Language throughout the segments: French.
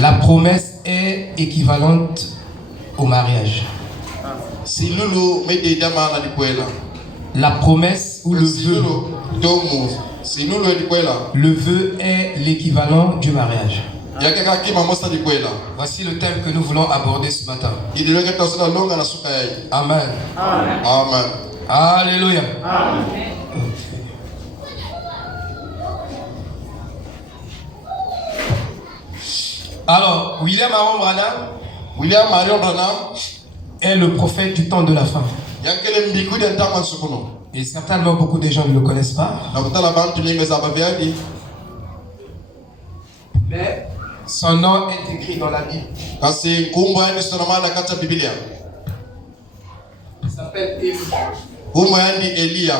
La promesse est équivalente au mariage. La promesse ou le vœu est l'équivalent du mariage. Voici le thème que nous voulons aborder ce matin. Amen. Amen. Alléluia. Amen. Alors, William Marion Branham est le prophète du temps de la fin. Et certainement beaucoup de gens ne le connaissent pas. Mais son nom est écrit dans la Bible. Il s'appelle Élie.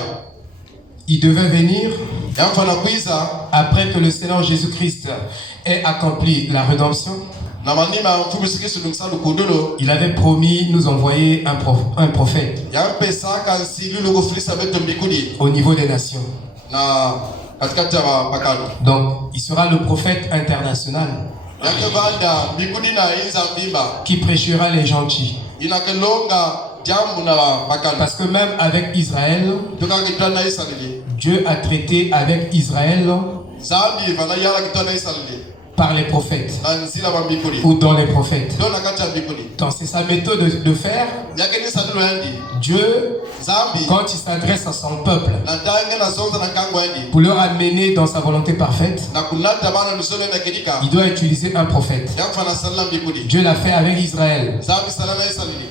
Il devait venir après que le Seigneur Jésus-Christ ait accompli la rédemption. Il avait promis nous envoyer un prophète au niveau des nations. Donc, il sera le prophète international qui prêchera les gentils. Parce que même avec Israël, Dieu a traité avec Israël par les prophètes ou dans les prophètes. Donc c'est sa méthode de faire. Dieu, quand il s'adresse à son peuple pour leur amener dans sa volonté parfaite, il doit utiliser un prophète. Dieu l'a fait avec Israël.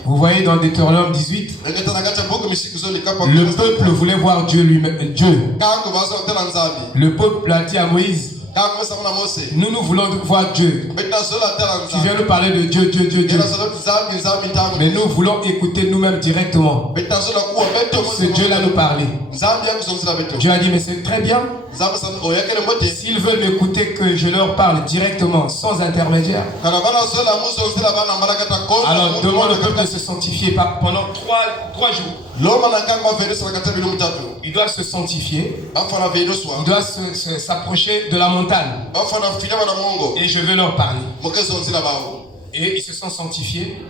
Vous voyez dans Deutéronome 18, le peuple voulait voir Dieu lui-même. Le peuple a dit à Moïse, nous voulons voir Dieu. Tu viens nous parler de Dieu, Dieu. Mais nous voulons écouter nous-mêmes directement. Ce Dieu-là nous parlait. Dieu a dit, mais c'est très bien. S'ils veulent m'écouter, que je leur parle directement, sans intermédiaire. Alors demande au peuple de se sanctifier pendant 3 jours. Ils doivent se sanctifier. Ils doivent s'approcher de la montagne. Et je vais leur parler. Et ils se sont sanctifiés.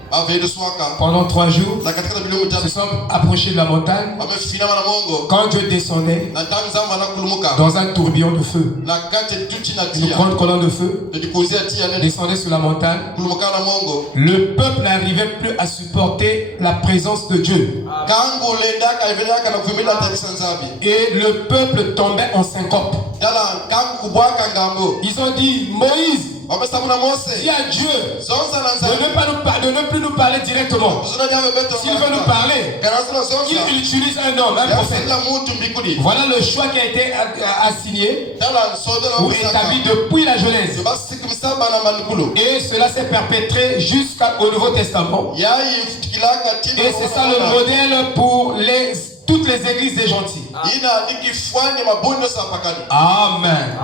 Pendant 3 jours, ils se sont approchés de la montagne. Quand Dieu descendait dans un tourbillon de feu, une grande colonne de feu descendait sur la montagne, le peuple n'arrivait plus à supporter la présence de Dieu. Et le peuple tombait en syncope. Ils ont dit, Moïse, dis à Dieu de ne plus nous parler directement. S'il veut nous parler, il utilise un homme, un prophète. Voilà le choix qui a été assigné ou établi depuis la Genèse. Et cela s'est perpétré jusqu'au Nouveau Testament. Et c'est ça le modèle pour toutes les églises des gentils. Amen.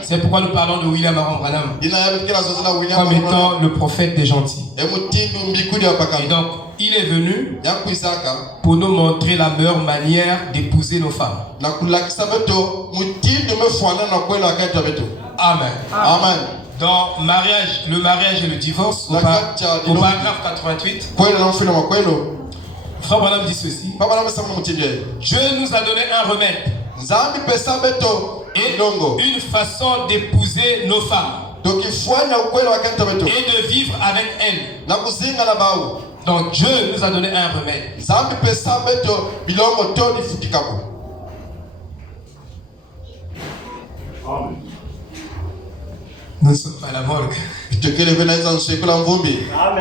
C'est pourquoi nous parlons de William Branham comme étant le prophète des gentils. Et donc, il est venu pour nous montrer la meilleure manière d'épouser nos femmes. Amen. Dans le mariage et le divorce, au paragraphe 88, Frère Branham dit ceci. Dieu nous a donné un remède et une façon d'épouser nos femmes et de vivre avec elles. Donc Dieu nous a donné un remède. Nous sommes à la morgue.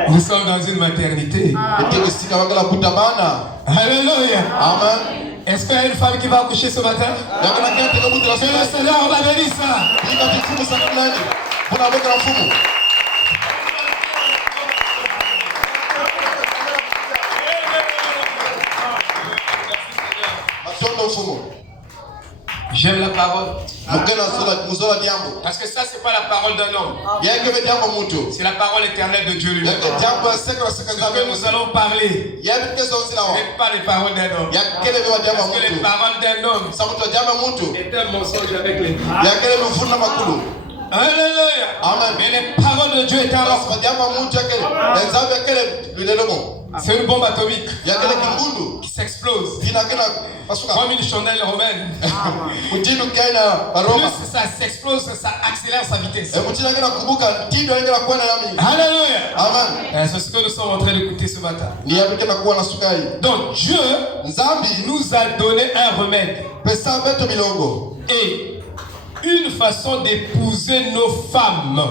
Nous sommes dans une maternité. Alléluia. Amen. Est-ce qu'il y a une femme qui va accoucher ce matin? Que le Seigneur la bénisse. J'aime la parole. Parce que ça, c'est pas la parole d'un homme. C'est la parole éternelle de Dieu lui-même. Ce que nous allons parler n'est pas les paroles d'un homme. Parce que les paroles d'un homme est un mensonge avec les. Alléluia. Amen. Mais les paroles de Dieu est un roc. C'est une bombe atomique qui s'explose comme une chandelle romaine. Plus ça s'explose, ça accélère sa vitesse. Alléluia. C'est ce que nous sommes en train d'écouter ce matin. Donc Dieu nous a donné un remède et une façon d'épouser nos femmes.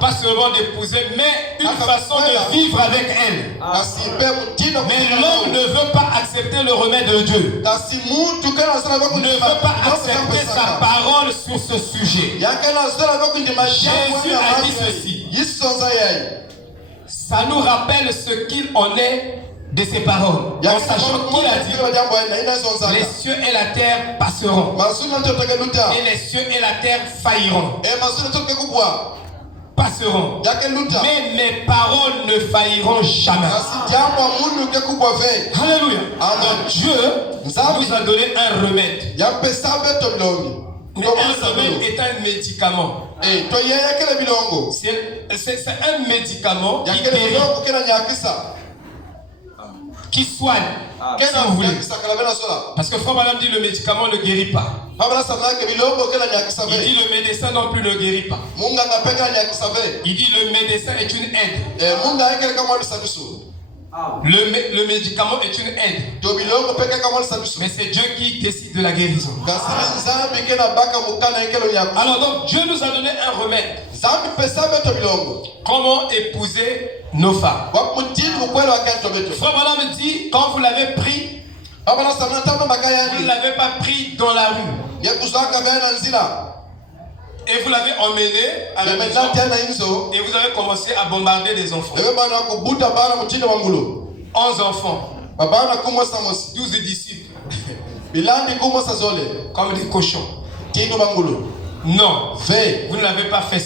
Pas seulement d'épouser, mais une façon de vivre avec elles. Mais l'homme ne veut pas accepter le remède de Dieu. Ne veut pas accepter sa parole sur ce sujet. Jésus a dit ceci. Ça nous rappelle ce qu'il en est de ses paroles, en sachant qu'il a dit les cieux et la terre passeront et les cieux et la terre failliront, mais mes paroles ne failliront jamais. Alléluia. Donc Dieu nous a donné un remède. Mais un remède est un médicament. C'est un médicament qui guérit, qui soigne, si vous voulez. Parce que Frère Madame dit le médicament ne guérit pas. Il dit le médecin non plus ne guérit pas. Il dit le médecin est une aide. Le médicament est une aide. Mais c'est Dieu qui décide de la guérison. Alors donc Dieu nous a donné un remède. Comment épouser nos femmes. Frère Madame dit, quand vous l'avez pris, vous ne l'avez pas pris dans la rue. Et vous l'avez emmené à la maison et vous avez commencé à bombarder des enfants. 11 enfants, 12 disciples, comme des cochons. Non, vous ne l'avez pas fait.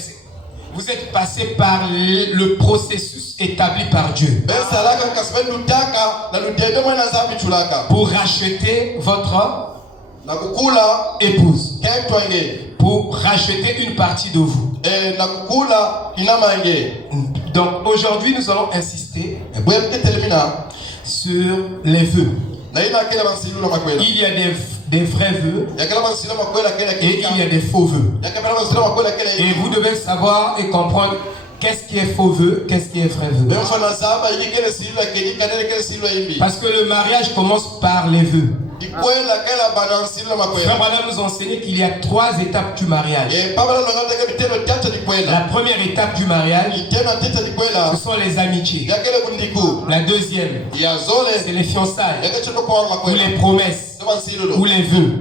Vous êtes passé par le processus établi par Dieu pour racheter votre épouse, pour racheter une partie de vous. Donc aujourd'hui nous allons insister sur les vœux. Il y a des vrais vœux et il y a des faux vœux. Et vous devez savoir et comprendre qu'est-ce qui est faux vœu, qu'est-ce qui est vrai vœu. Parce que le mariage commence par les vœux. Frère Madame nous enseignait qu'il y a 3 étapes du mariage. La première étape du mariage, ce sont les amitiés. La deuxième, c'est les fiançailles, ou les promesses, ou les vœux.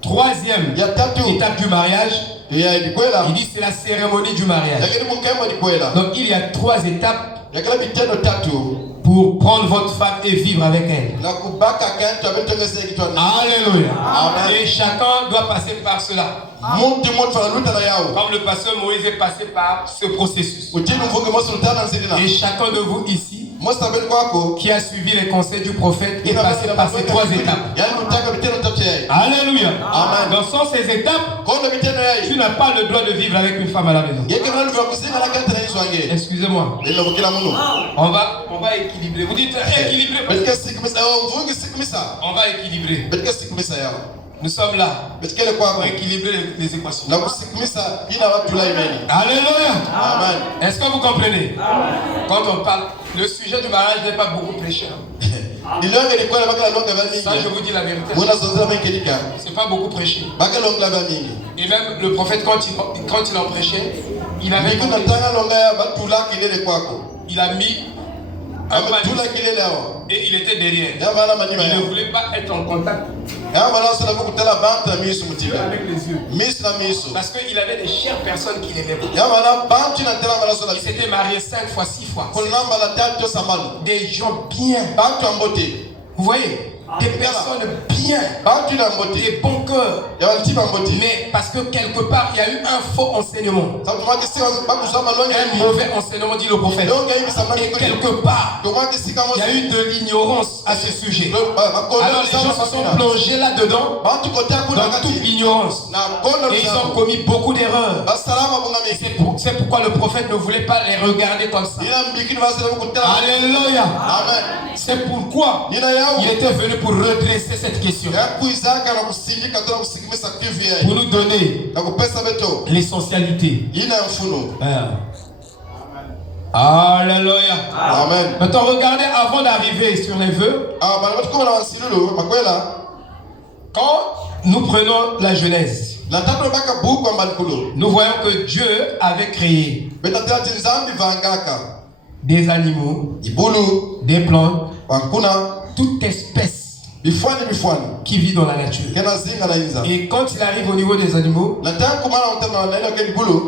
Troisième étape du mariage, il dit c'est la cérémonie du mariage. Donc il y a 3 étapes pour prendre votre femme et vivre avec elle. Alléluia. Et chacun doit passer par cela. Comme le pasteur Moïse est passé par ce processus. Et chacun de vous ici qui a suivi les conseils du prophète est passé par ces 3 étapes. Alléluia. Donc sans ces étapes, tu n'as pas le droit de vivre avec une femme à la maison. Excusez-moi. On va équilibrer. Vous dites équilibrer. On va équilibrer. Nous sommes là pour équilibrer les équations. Alléluia. Est-ce que vous comprenez? Quand on parle, le sujet du mariage n'est pas beaucoup prêché. Ça, je vous dis la vérité. C'est pas beaucoup prêché. Et même le prophète, quand il en prêchait, il avait il a mis un manuscrit et il était derrière. Il ne voulait pas être en contact avec les yeux. Parce qu'il avait des chères personnes qui l'aimaient beaucoup. Il s'était marié 5 fois, 6 fois. Des gens bien. Vous voyez? des personnes bien, des bons cœurs, mais parce que quelque part il y a eu un faux enseignement, un mauvais enseignement, dit le prophète, et quelque part il y a eu de l'ignorance à ce sujet. Alors les gens se sont plongés là-dedans dans toute l'ignorance et ils ont commis beaucoup d'erreurs. C'est pourquoi le prophète ne voulait pas les regarder comme ça. Alléluia. C'est pourquoi il était venu pour redresser cette question, pour nous donner l'essentialité. Alléluia. Amen. Maintenant, regardez avant d'arriver sur les vœux. Quand nous prenons la Genèse, nous voyons que Dieu avait créé des animaux, des plantes, toute espèce qui vit dans la nature. Et quand il arrive au niveau des animaux,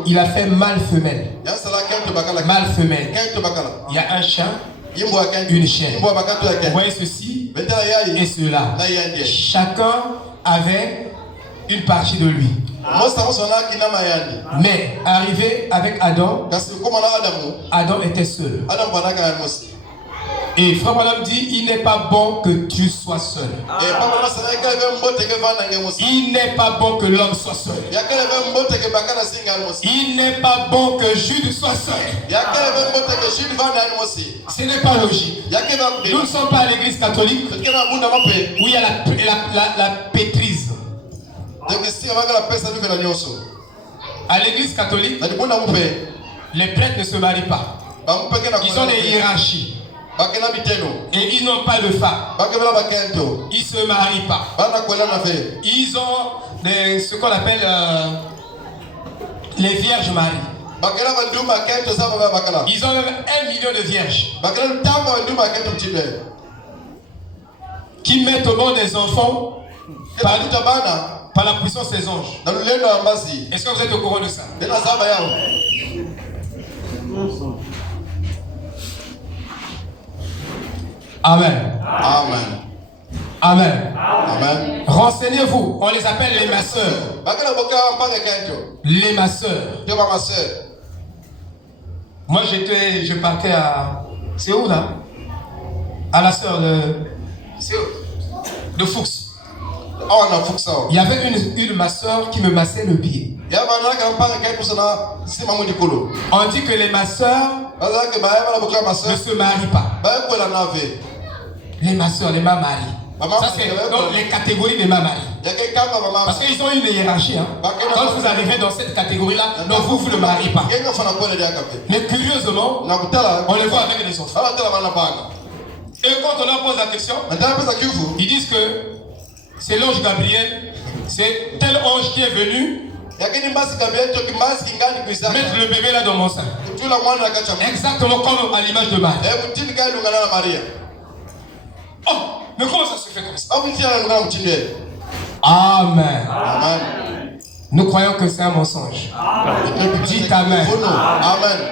il a fait mâle-femelle. Mâle-femelle. Il y a un chat, une chienne. Vous voyez ceci et cela. Chacun avait une partie de lui. Mais arrivé avec Adam, Adam était seul. Et Frère Madame dit, il n'est pas bon que tu sois seul. Il n'est pas bon que l'homme soit seul. Il n'est pas bon que Jude soit seul. Ce n'est pas logique. Nous ne sommes pas à l'église catholique où il y a la pétrise. À l'église catholique, les prêtres ne se marient pas. Ils ont des hiérarchies. Et ils n'ont pas de femme. Ils ne se marient pas. Ils ont ce qu'on appelle les vierges mariées. Ils ont même 1 million de vierges qui mettent au monde des enfants par la puissance des anges. Est-ce que vous êtes au courant de ça? Amen. Amen. Amen. Amen. Renseignez-vous. On les appelle les masseurs. Les masseurs. Moi je partais à... C'est où là? À la sœur de Fuchs. Il y avait une masseur qui me massait le pied. On dit que les masseurs ne se marient pas. Les masseurs, les mamari. Ça c'est donc les catégories des mamari. Parce qu'ils ont une hiérarchie. Hein. Quand vous arrivez dans cette catégorie-là, non, vous ne mariez pas. Mais curieusement, on les voit avec les enfants. Et quand on leur pose la question, ils disent que c'est l'ange Gabriel, c'est tel ange qui est venu mettre le bébé là dans mon sein. Exactement comme à l'image de Marie. Oh, mais comment ça se fait comme ça? Amen. Amen. Nous croyons que c'est un mensonge. Dites Amen.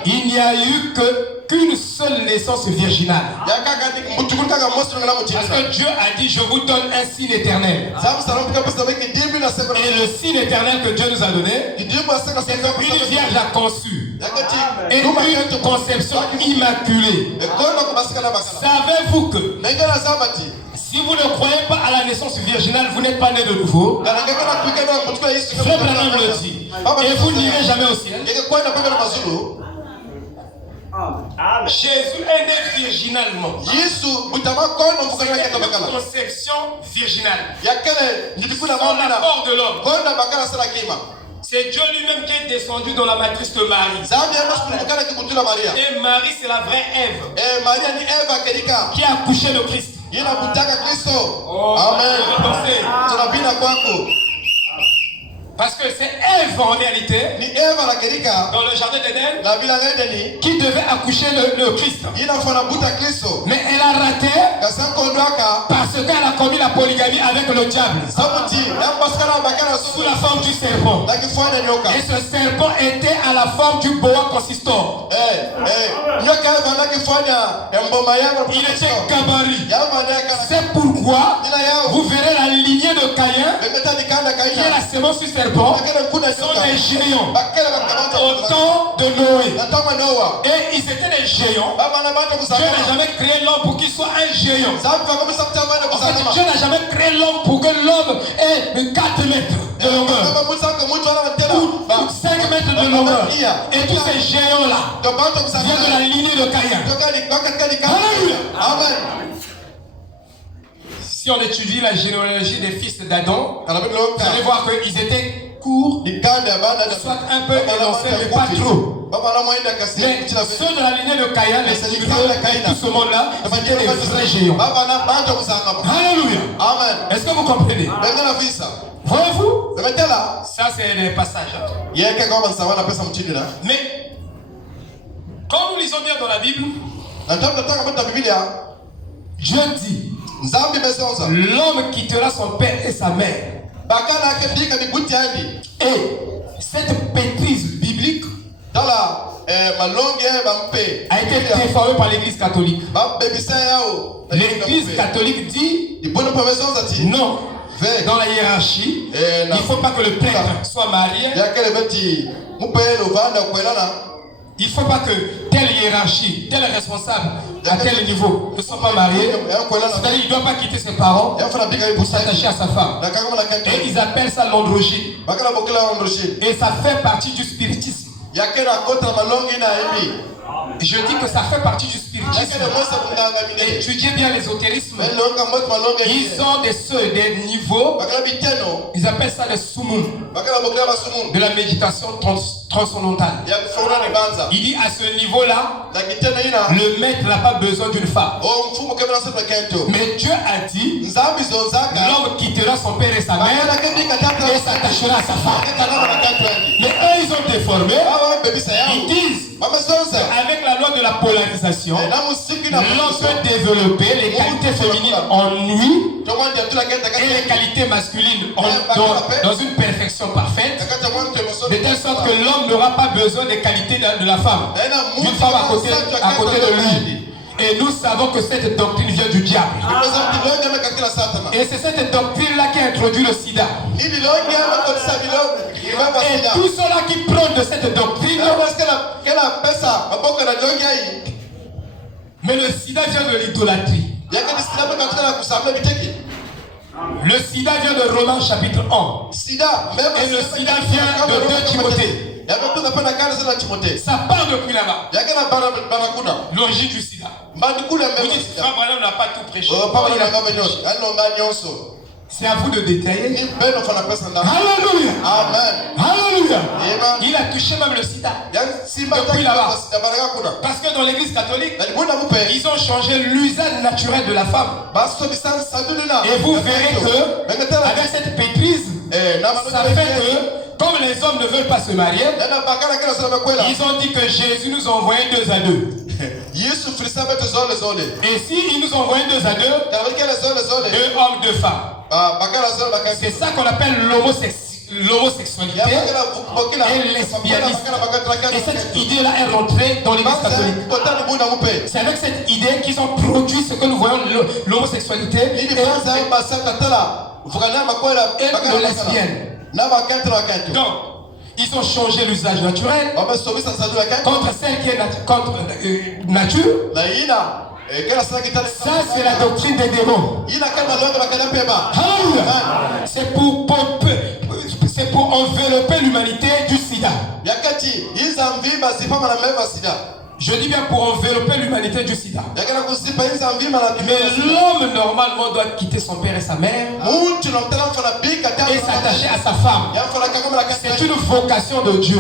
Il n'y a eu qu'une seule naissance virginale. Parce que Dieu a dit, je vous donne un signe éternel. Et le signe éternel que Dieu nous a donné, c'est qu'une vierge a conçu. Et une conception immaculée. Savez-vous que si vous ne croyez pas à la naissance virginale, vous n'êtes pas né de nouveau? Frère Branham le dit. Et vous n'irez jamais au ciel. Jésus est né virginalement. Conception virginale. Sans l'apport de l'homme. C'est Dieu lui-même qui est descendu dans la matrice de Marie. Et Marie, c'est la vraie Ève qui a accouché de Christ. Oh, amen. Parce que c'est Ève en réalité, dans le jardin d'Éden, qui devait accoucher le Christ. Mais elle a raté parce qu'elle a commis la polygamie avec le diable sous la forme du serpent. Et ce serpent était à la forme du boa consistor. Il était gabarit. C'est pourquoi vous verrez la lignée de Caïn, qui est la sémence du serpent, sont des géants au temps de Noé. Et ils étaient des géants. Dieu n'a jamais créé l'homme pour qu'il soit un géant. En fait, Dieu n'a jamais créé l'homme pour que l'homme ait 4 mètres de longueur ou 5 mètres de longueur. Et tous ces géants-là viennent de la lignée de Caïn. Alléluia. Amen. Si on étudie la généalogie des fils d'Adam, vous allez voir qu'ils étaient courts, soit un peu élancés, mais pas trop. Mais ceux de la lignée de Caïn, les Hébreux, tout ce monde-là, c'était des vrais géants. Alléluia. Amen. Est-ce que vous comprenez? Voyez-vous? Ça, c'est les passages. Mais, quand nous lisons bien dans la Bible, Dieu dit, l'homme quittera son père et sa mère. Et cette maîtrise biblique a été déformée par l'Église catholique. L'Église catholique dit non. Dans la hiérarchie, il ne faut pas que le prêtre soit marié. Il ne faut pas que telle hiérarchie, tel responsable à tel niveau ne soit pas marié. C'est-à-dire qu'il ne doit pas quitter ses parents pour s'attacher à sa femme. Et ils appellent ça l'androgyne. Et ça fait partie du spiritisme. Je dis que ça fait partie du spiritisme. Étudiez bien l'ésotérisme. Ils ont des niveaux. Ils appellent ça des summum. De la méditation transcendantale. Il dit à ce niveau-là, le maître n'a pas besoin d'une femme. Mais Dieu a dit, l'homme quittera son père et sa mère et s'attachera à sa femme. Mais eux, ils ont déformé. Ils disent, avec la loi de la polarisation, l'homme peut développer les qualités féminines en lui et les qualités masculines dans une perfection parfaite, de telle sorte que l'homme n'aura pas besoin des qualités de la femme, d'une femme à côté de lui. Et nous savons que cette doctrine vient du diable. Et c'est cette doctrine-là qui a introduit le sida. Et tous ceux-là qui prônent de cette doctrine, mais le sida vient de l'idolâtrie. Le sida vient de Romains chapitre 1. Et le sida vient de 2 Timothée. Ça part depuis là-bas. L'origine du sida. Vous dites, frère Branham n'a pas tout prêché. C'est à vous de détailler. Alléluia. Amen. Alléluia. Il a touché même le sida depuis là-bas. Parce que dans l'église catholique, ils ont changé l'usage naturel de la femme. Et vous verrez que avec cette maîtrise, ça fait que comme les hommes ne veulent pas se marier, ils ont dit que Jésus nous a envoyé 2 à 2. Et s'il nous envoie 2 à 2, 2 hommes, 2 femmes. C'est ça qu'on appelle l'homosexualité et lesbianisme. Et cette idée-là est rentrée dans l'église catholique. C'est avec cette idée qu'ils ont produit ce que nous voyons, l'homosexualité et le lesbienne. Donc, ils ont changé l'usage naturel contre celle qui est contre nature. Ça, c'est la doctrine des démons. C'est pour envelopper l'humanité du sida. Je dis bien pour envelopper l'humanité du sida. Mais l'homme normalement doit quitter son père et sa mère et s'attacher à sa femme. C'est une vocation de Dieu.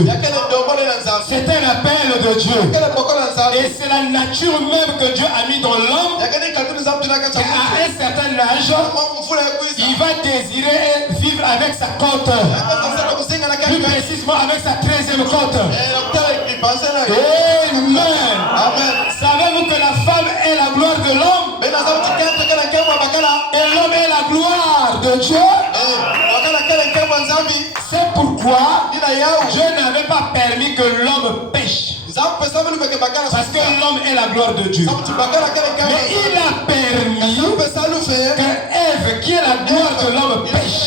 C'est un appel de Dieu. Et c'est la nature même que Dieu a mis dans l'homme. À un certain âge, il va désirer vivre avec sa côte. Plus précisément avec sa 13e côte. Amen. Savez-vous que la femme est la gloire de l'homme? Et l'homme est la gloire de Dieu. C'est pourquoi Dieu n'avait pas permis que l'homme pêche. Parce que l'homme est la gloire de Dieu. Mais il a permis que Ève, qui est la gloire de l'homme, pêche.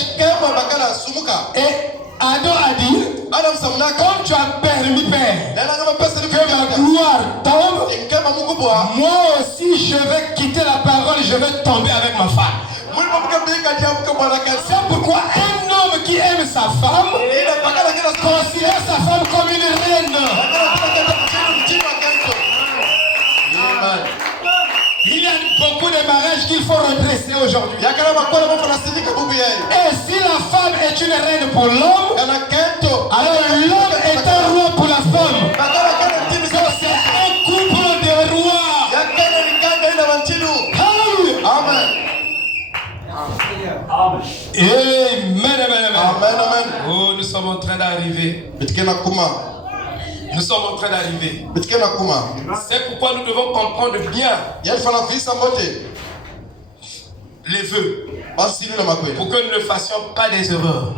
Et Adam a dit, comme tu as permis, Père, que ma gloire tombe, moi aussi je vais quitter la parole et je vais tomber avec ma femme. C'est pourquoi un homme qui aime sa femme considère sa femme comme une reine. Il y a beaucoup de mariages qu'il faut redresser aujourd'hui. Et si la femme est une reine pour l'homme, alors l'homme est un roi pour la femme. Donc c'est un couple de rois. Amen. Amen. Oh, nous sommes en train d'arriver. Nous sommes en train d'arriver. C'est pourquoi nous devons comprendre bien les vœux. Pour que nous ne fassions pas des erreurs.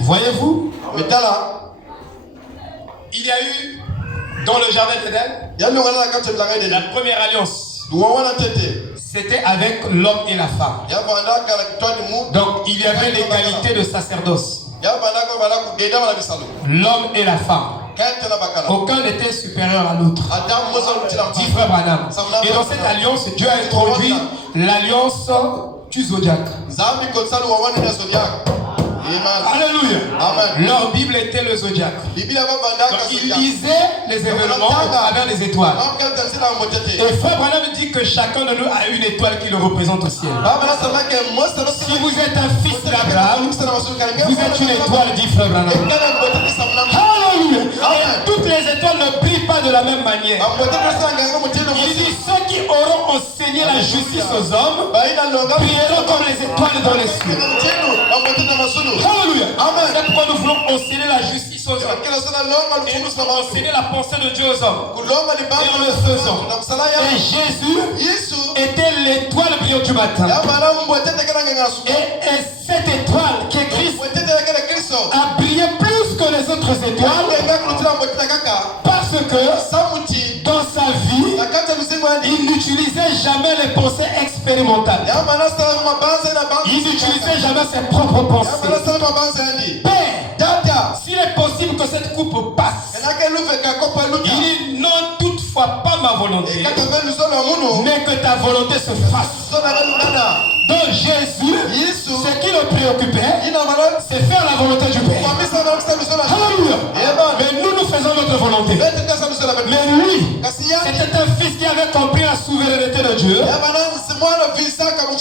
Voyez-vous, il y a eu dans le jardin d'Éden la première alliance. C'était avec l'homme et la femme. Donc il y avait l'égalité de sacerdoce. L'homme et la femme. Aucun n'était supérieur à l'autre. Dit Frère Branham. Et dans cette alliance, Dieu a introduit l'alliance du zodiaque. Alléluia. Leur Bible était le zodiaque. Donc ils lisaient les événements à travers les étoiles. Et Frère Branham dit que chacun de nous a une étoile qui le représente au ciel. Si vous êtes un fils d'Abraham, vous êtes une étoile, dit Frère Branham. Alléluia. Et toutes les étoiles ne brillent pas de la même manière. Il dit ceux qui auront enseigné la justice aux hommes brilleront comme les étoiles dans les cieux. Alléluia. C'est pourquoi nous voulons enseigner la justice aux hommes. Et nous voulons enseigner la pensée de Dieu aux hommes. Et en le faisant. Et Jésus était l'étoile brillante du matin. Et cette étoile qui est Christ a brillé plus que les autres étoiles. Parce que dans sa vie, il n'utilisait jamais les pensées expérimentales. Il n'utilisait jamais ses propres pensées. Père, s'il est possible que cette coupe passe, il dit non, toutefois pas ma volonté, mais que ta volonté se fasse. Donc Jésus, ce qui le préoccupait, c'est faire la volonté du Père. Alléluia. Mais nous faisons notre volonté. Mais lui, c'était un fils qui avait compris la souveraineté de Dieu.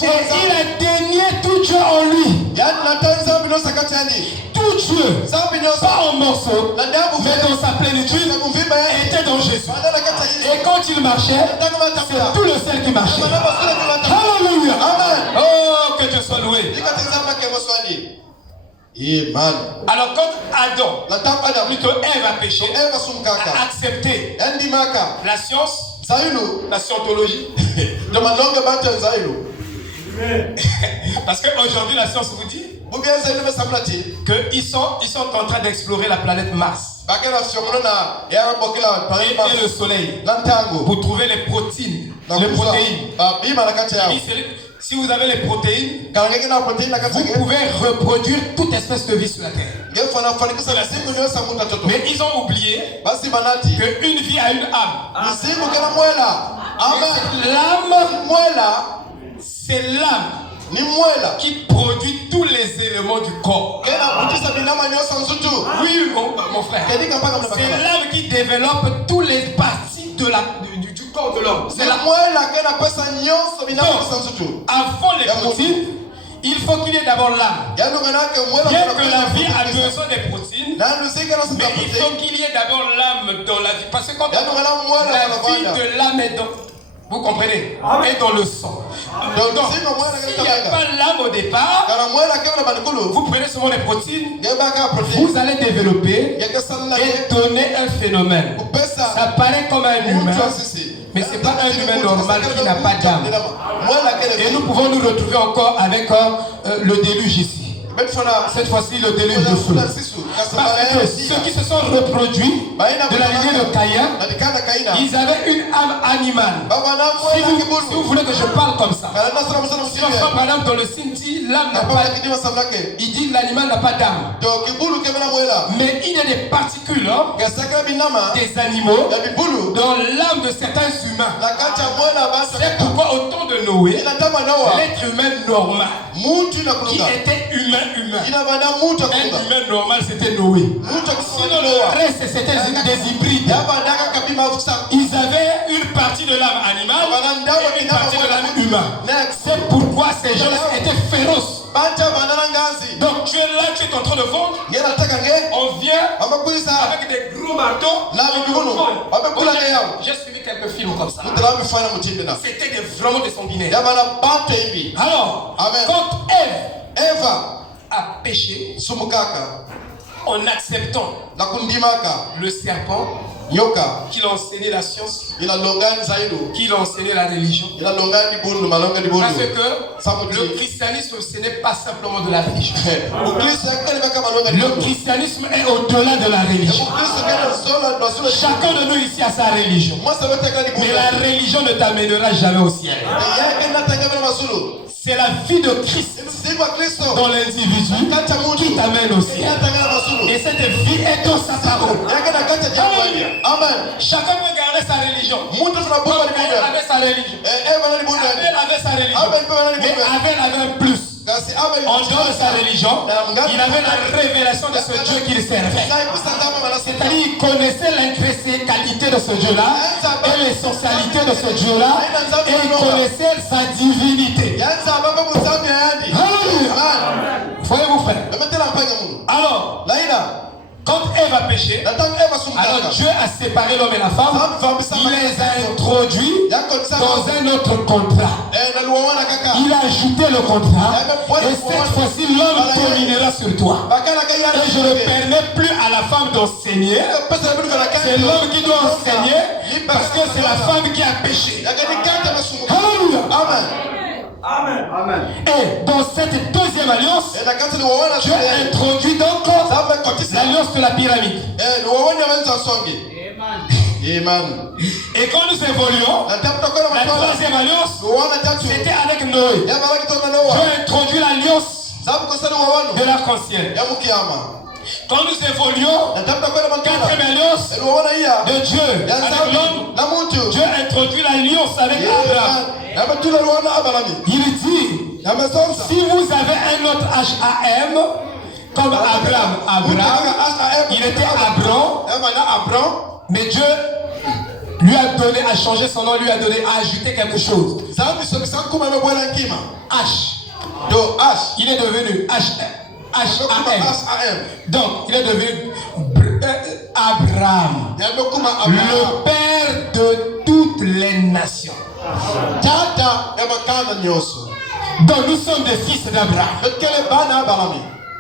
Et il a dénié tout Dieu en lui. Tout Dieu, pas en morceaux, mais dans sa plénitude, était dans Jésus. Et quand il marchait, c'est tout le ciel qui marchait. Alléluia. Oh, que Dieu soit loué. Alors quand Adam, plutôt Ève a péché, a accepté la science, la scientologie. Parce qu'aujourd'hui la science vous dit qu'ils sont en train d'explorer la planète Mars et le soleil pour trouver les protéines. Si vous avez les protéines, vous pouvez reproduire toute espèce de vie sur la terre. Mais ils ont oublié qu'une vie a une âme. L'âme, c'est l'âme qui produit tous les éléments du corps. Oui, mon frère. C'est l'âme qui développe toutes les parties du corps de l'homme. C'est la avant les protéines, il faut qu'il y ait d'abord l'âme. Bien que la vie a besoin des protéines, mais il faut qu'il y ait d'abord l'âme dans la vie. Parce que quand la vie de l'âme est dans... Vous comprenez? Et dans le sang. Donc s'il n'y a pas l'âme au départ, vous prenez seulement les protéines, vous allez développer et donner un phénomène. Ça paraît comme un humain, mais ce n'est pas un humain normal qui n'a pas d'âme. Et nous pouvons nous retrouver encore avec le déluge ici. Cette fois-ci, le déluge de feu. Parce que ceux qui se sont reproduits de la lignée de Caïn, ils avaient une âme animale. Si vous voulez que je parle comme ça, si on prend par exemple dans le Sinti, l'âme n'a pas, il dit que l'animal n'a pas d'âme. Mais il y a des particules, des animaux, dans l'âme de certains humains. C'est pourquoi au temps de Noé, l'être humain normal, qui était humain, un humain normal, c'était Noé. Sinon le reste, c'était des hybrides. Ils avaient une partie de l'âme animale et une partie de l'âme humaine. C'est pourquoi ces gens étaient féroces. Donc tu es là, tu es en train de vendre. On vient avec des gros marteaux. J'ai suivi quelques films comme ça. C'était vraiment des sanguinaires. Alors, quand Ève a péché en acceptant le serpent qui a enseigné la science, qui a enseigné la religion. Parce que le christianisme, ce n'est pas simplement de la religion. Le christianisme est au-delà de la religion. Chacun de nous ici a sa religion. Mais la religion ne t'amènera jamais au ciel. C'est la vie de Christ dans l'individu qui t'amène au ciel. Et cette vie est dans sa parole. Amen. Chacun peut garder sa religion. Abel avait sa religion. Abel avait sa religion. Mais Abel avait un plus. En dehors de sa religion, il avait la révélation de ce Dieu qu'il servait. C'est-à-dire qu'il connaissait l'intrinsicalité de ce Dieu-là et l'essentialité de ce Dieu-là, et il connaissait sa divinité. Alléluia. Voyez-vous, frère. Alors, quand Ève a péché, alors Dieu a séparé l'homme et la femme. Il les a introduits dans un autre contrat. Il a ajouté le contrat. Et cette fois-ci, l'homme dominera sur toi. Et je ne permets plus à la femme d'enseigner. C'est l'homme qui doit enseigner, parce que c'est la femme qui a péché. Alléluia. Amen. Amen. Et dans cette deuxième alliance, Dieu a introduit donc l'alliance de la pyramide. Amen. Et quand nous évoluons, la troisième alliance, c'était avec Noé. Dieu a introduit l'alliance de l'arc-en-ciel. Quand nous évoluons, quatrième alliance de Dieu avec l'homme, Dieu a introduit l'alliance avec Abraham. Il dit, si vous avez un autre H-A-M, comme Abraham, il était Abram, mais Dieu lui a donné, a changé son nom, lui a donné, a ajouté quelque chose. H. Il est devenu H-A-M. Donc, il est devenu Abraham, le père de toutes les nations. Donc, nous sommes des fils d'Abraham.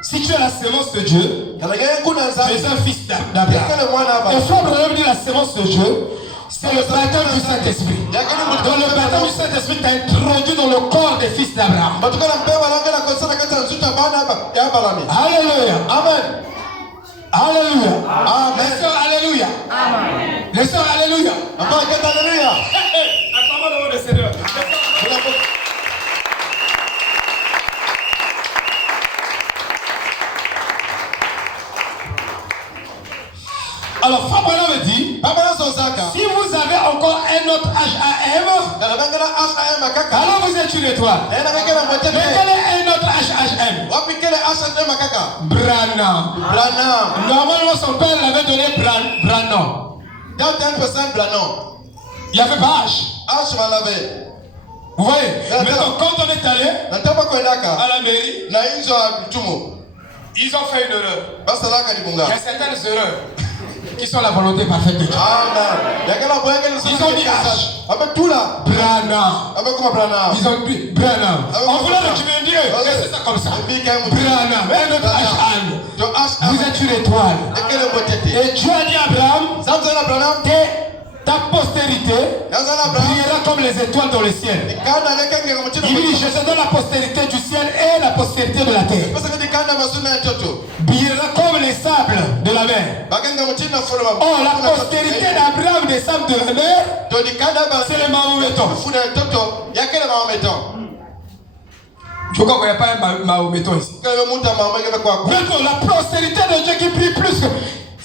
Si tu es la sémence de Dieu, tu es un fils d'Abraham. Et frère Abraham dit la sémence de Dieu, c'est le baptême du Saint-Esprit. Dans le baptême du Saint-Esprit, tu as introduit dans le corps des fils d'Abraham. Alléluia. Amen. Alléluia. Amen. Les sœurs, alléluia. Amen. Les sœurs, alléluia. Alléluia. Acclamons le Seigneur. Alors, Frère Branham dit, si vous avez encore un autre HAM, alors vous êtes une étoile. Mais quel est un autre HHM? Branham. Normalement, son père l'avait donné Branham. Il n'y avait pas H. Vous voyez? Maintenant, quand on est allé à la mairie, ils ont fait une erreur. Il y a certaines erreurs qui sont la volonté parfaite de Dieu. Ils ont dit H. Branham. Ils ont dit Branham. On voulait le diminuer. Laissez ça comme ça. Branham. Un autre H. Vous êtes une étoile. Et Dieu a dit à Abraham, ta postérité brillera comme les étoiles dans le ciel. Il dit, je te donne la postérité du ciel et la postérité de la terre. Brillera comme les sables de la mer. Oh, la postérité d'Abraham des sables de la mer, c'est les Mahométans. Je crois qu'il n'y a pas un Mahométan ici. Maintenant, la postérité de Dieu qui brille plus,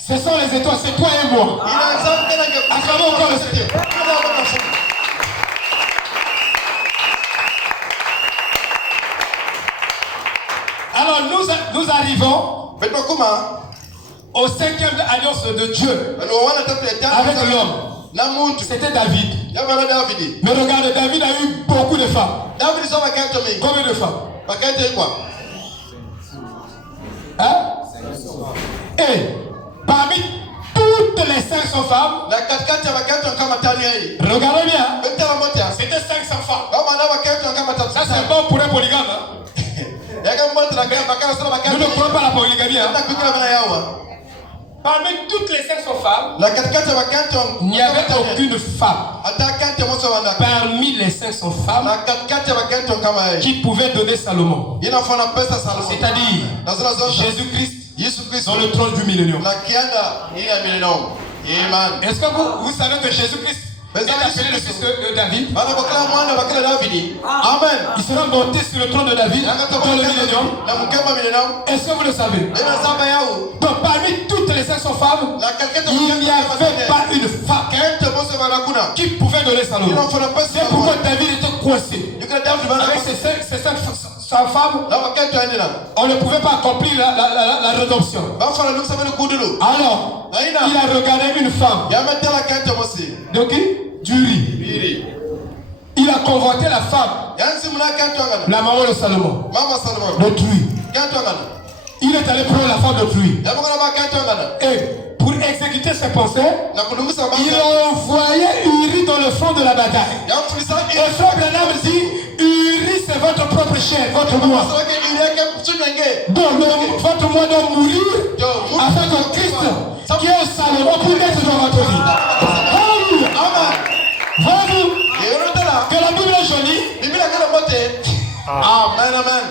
ce sont les étoiles, c'est toi et moi. Acclamons encore le Seigneur. Alors nous arrivons au 5e alliance de Dieu avec l'homme. C'était David. Mais regarde, David a eu beaucoup de femmes. Combien de femmes? Hein? Et parmi toutes les 500 femmes, regardez bien, c'était 500 femmes. Ça c'est bon pour un polygame. Hein? Nous ne prenons pas la polygamie. Hein? Parmi toutes les 500 femmes, il n'y avait aucune femme parmi les 500 femmes qui pouvait donner Salomon. C'est-à-dire Jésus-Christ dans le trône du millénium. Est-ce que vous savez que Jésus-Christ est appelé le fils de David? Amen. Il sera monté sur le trône de David dans le millénium. Est-ce que vous le savez? Donc parmi toutes les 500 femmes, il n'y avait pas une femme qui pouvait donner Salomon. C'est pourquoi David était coincé. Avec ces 500 femmes, on ne pouvait pas accomplir la rédemption. Alors, il a regardé une femme. De qui? D'Uri. Il a convoité la femme, la maman de Salomon, d'autrui. Il est allé prendre la femme d'autrui. Et pour exécuter ses pensées, il a envoyé Uri dans le front de la bataille. Et Frère Branham dit, Uri c'est votre propre chair, votre moi. Donc votre moi doit mourir afin que Christ, qui est Salomon, puisse être dans votre vie. Voyez-vous que la Bible est jolie? Amen, amen.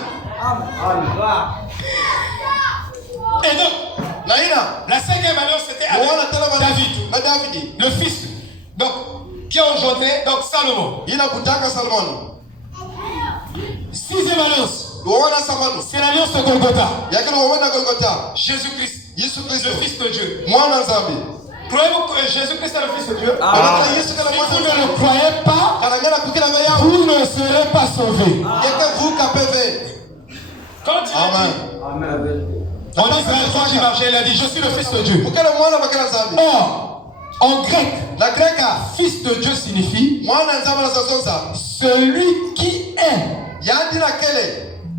Et donc, la 5e alliance c'était avec David, le fils, donc qui a engendré donc Salomon. 6e alliance, c'est l'alliance de Golgotha. Jésus-Christ, le Fils de Dieu. Croyez-vous que Jésus-Christ est le Fils de Dieu? Si vous ne le croyez pas, vous ne serez pas sauvés. Quand il a dit, en Israël, quand il marchait, il a dit, je suis le Fils de Dieu. Or, en grec, Fils de Dieu signifie celui qui est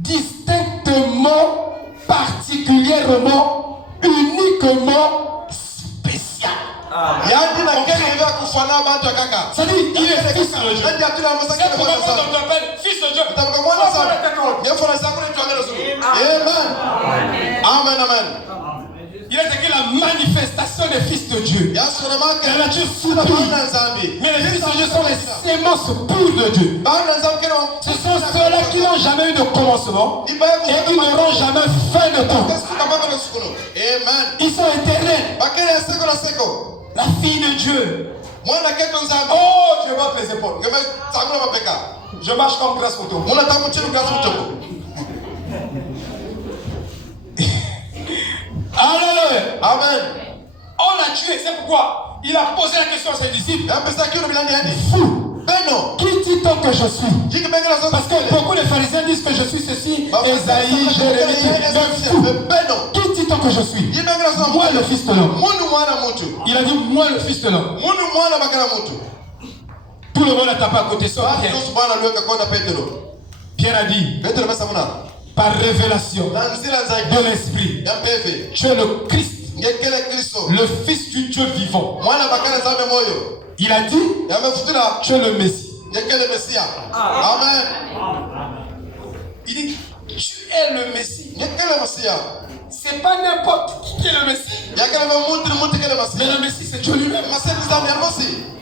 distinctement, particulièrement, uniquement spécial. C'est-à-dire, il est Fils de Dieu. C'est pourquoi on l'appelle Fils de Dieu. Amen, amen. Il est écrit la manifestation des fils de Dieu. La nature soupire. Mais les fils de Dieu sont les sémences pures de Dieu. Ce sont ceux-là qui n'ont jamais eu de commencement et qui n'auront jamais fin de temps. Ils sont éternels. La fille de Dieu. Oh, je marche les épaules. Je marche comme grâce pour toi. Alléluia. Amen. On l'a tué, c'est pourquoi il a posé la question à ses disciples. Vous, qui dit-on que je suis? Parce que beaucoup de pharisiens disent que je suis ceci, Esaïe, Jérémie, même vous. Qui dit-on que je suis? Moi le fils de l'homme. Il a dit moi le fils de l'homme. Tout le monde a tapé à côté sauf Pierre. Pierre a dit, par révélation de l'esprit, tu es le Christ, le fils du Dieu vivant. Il a dit, tu es le Messie. Amen. Il dit, tu es le Messie. C'est pas n'importe qui est le Messie. Mais le Messie, c'est Dieu lui-même.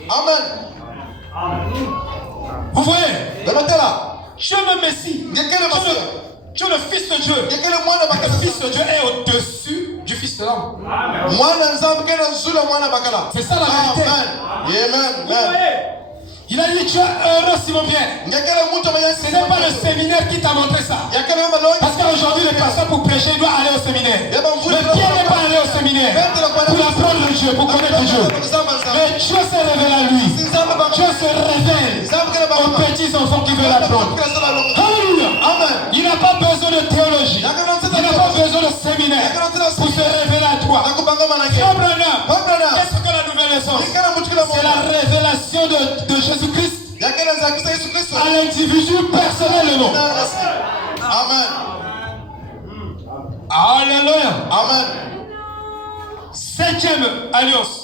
Amen. Vous voyez? Tu es le Messie. Tu es le Fils de Dieu. Le Fils de Dieu est au-dessus du Fils de l'homme. C'est ça la vérité. Amen. Vous voyez? Il a dit, tu es heureux Simon Pierre. Ce n'est pas le séminaire qui t'a montré ça. Parce qu'aujourd'hui, les personnes pour prêcher, ils doivent aller au séminaire. Mais Pierre n'est pas allé au séminaire pour apprendre le Dieu, pour connaître Dieu. Mais Dieu s'est révélé à lui. Dieu se révèle aux petits enfants qui veulent apprendre. Alléluia. Il n'a pas besoin de théologie. Il n'a pas besoin de séminaire pour se révéler à toi. Qu'est-ce que la nouvelle naissance? C'est la révélation de Jésus-Christ à l'individu personnellement. Amen. Alléluia. Amen. 5e alliance.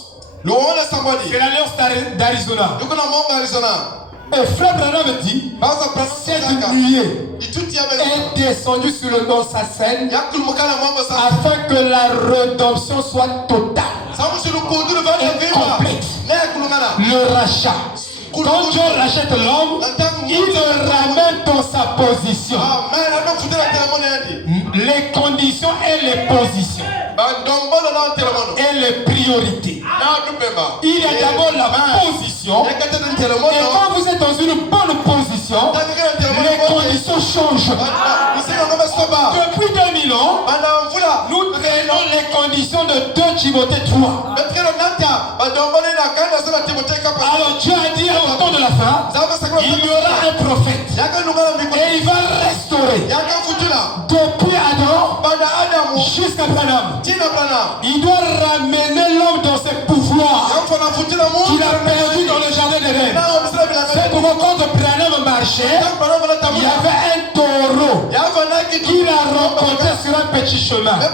C'est l'alliance d'Arizona. Et frère Branham dit, cette nuée est descendue sur le mont Sassen afin que la rédemption soit totale et complète. Le rachat. Quand Dieu rachète l'homme, il le ramène dans sa position. Les conditions et les positions. Et les priorités. Il y a d'abord la position. Et quand vous êtes dans une bonne position, les conditions changent. Depuis 2000 ans, nous traînons les conditions de 2 Timothée 3. Alors Dieu a dit au temps de la fin, il y aura un prophète. Et il va restaurer. Depuis Adam jusqu'à Branham. Il doit ramener l'homme dans ses pouvoirs qu'il a perdu dans le jardin d'Éden. C'est pourquoi quand Branham marchait, il y avait un taureau qu'il a rencontré sur un petit chemin. Ce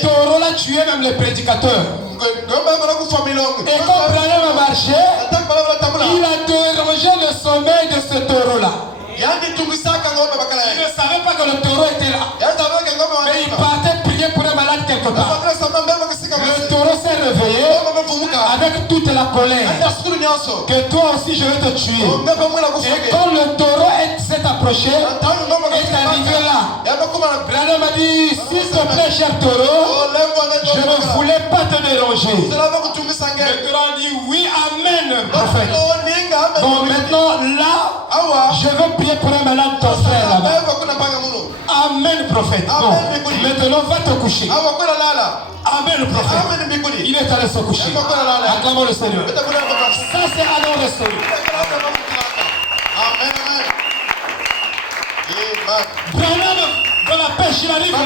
taureau-là tuait même les prédicateurs. Et quand Branham marchait, il a dérangé le sommeil de ce taureau-là. Il ne savait pas que le taureau était là. Mais il partait prier pour un malade quelque part. Le taureau s'est réveillé avec toute la colère. Que toi aussi je vais te tuer. Et quand le taureau s'est approché, est arrivé là, Branham m'a dit, s'il te plaît cher taureau, je ne voulais pas te déranger. Le taureau a dit oui, amen prophète. Bon maintenant là, je veux prier pour un malade ton frère là-bas. Amen prophète. Bon, maintenant va te coucher. Amen prophète. Il est allé se coucher. Acclamons le Seigneur. Ça c'est alors restauré. Amen. Branham, dans la pêche, il arrive là.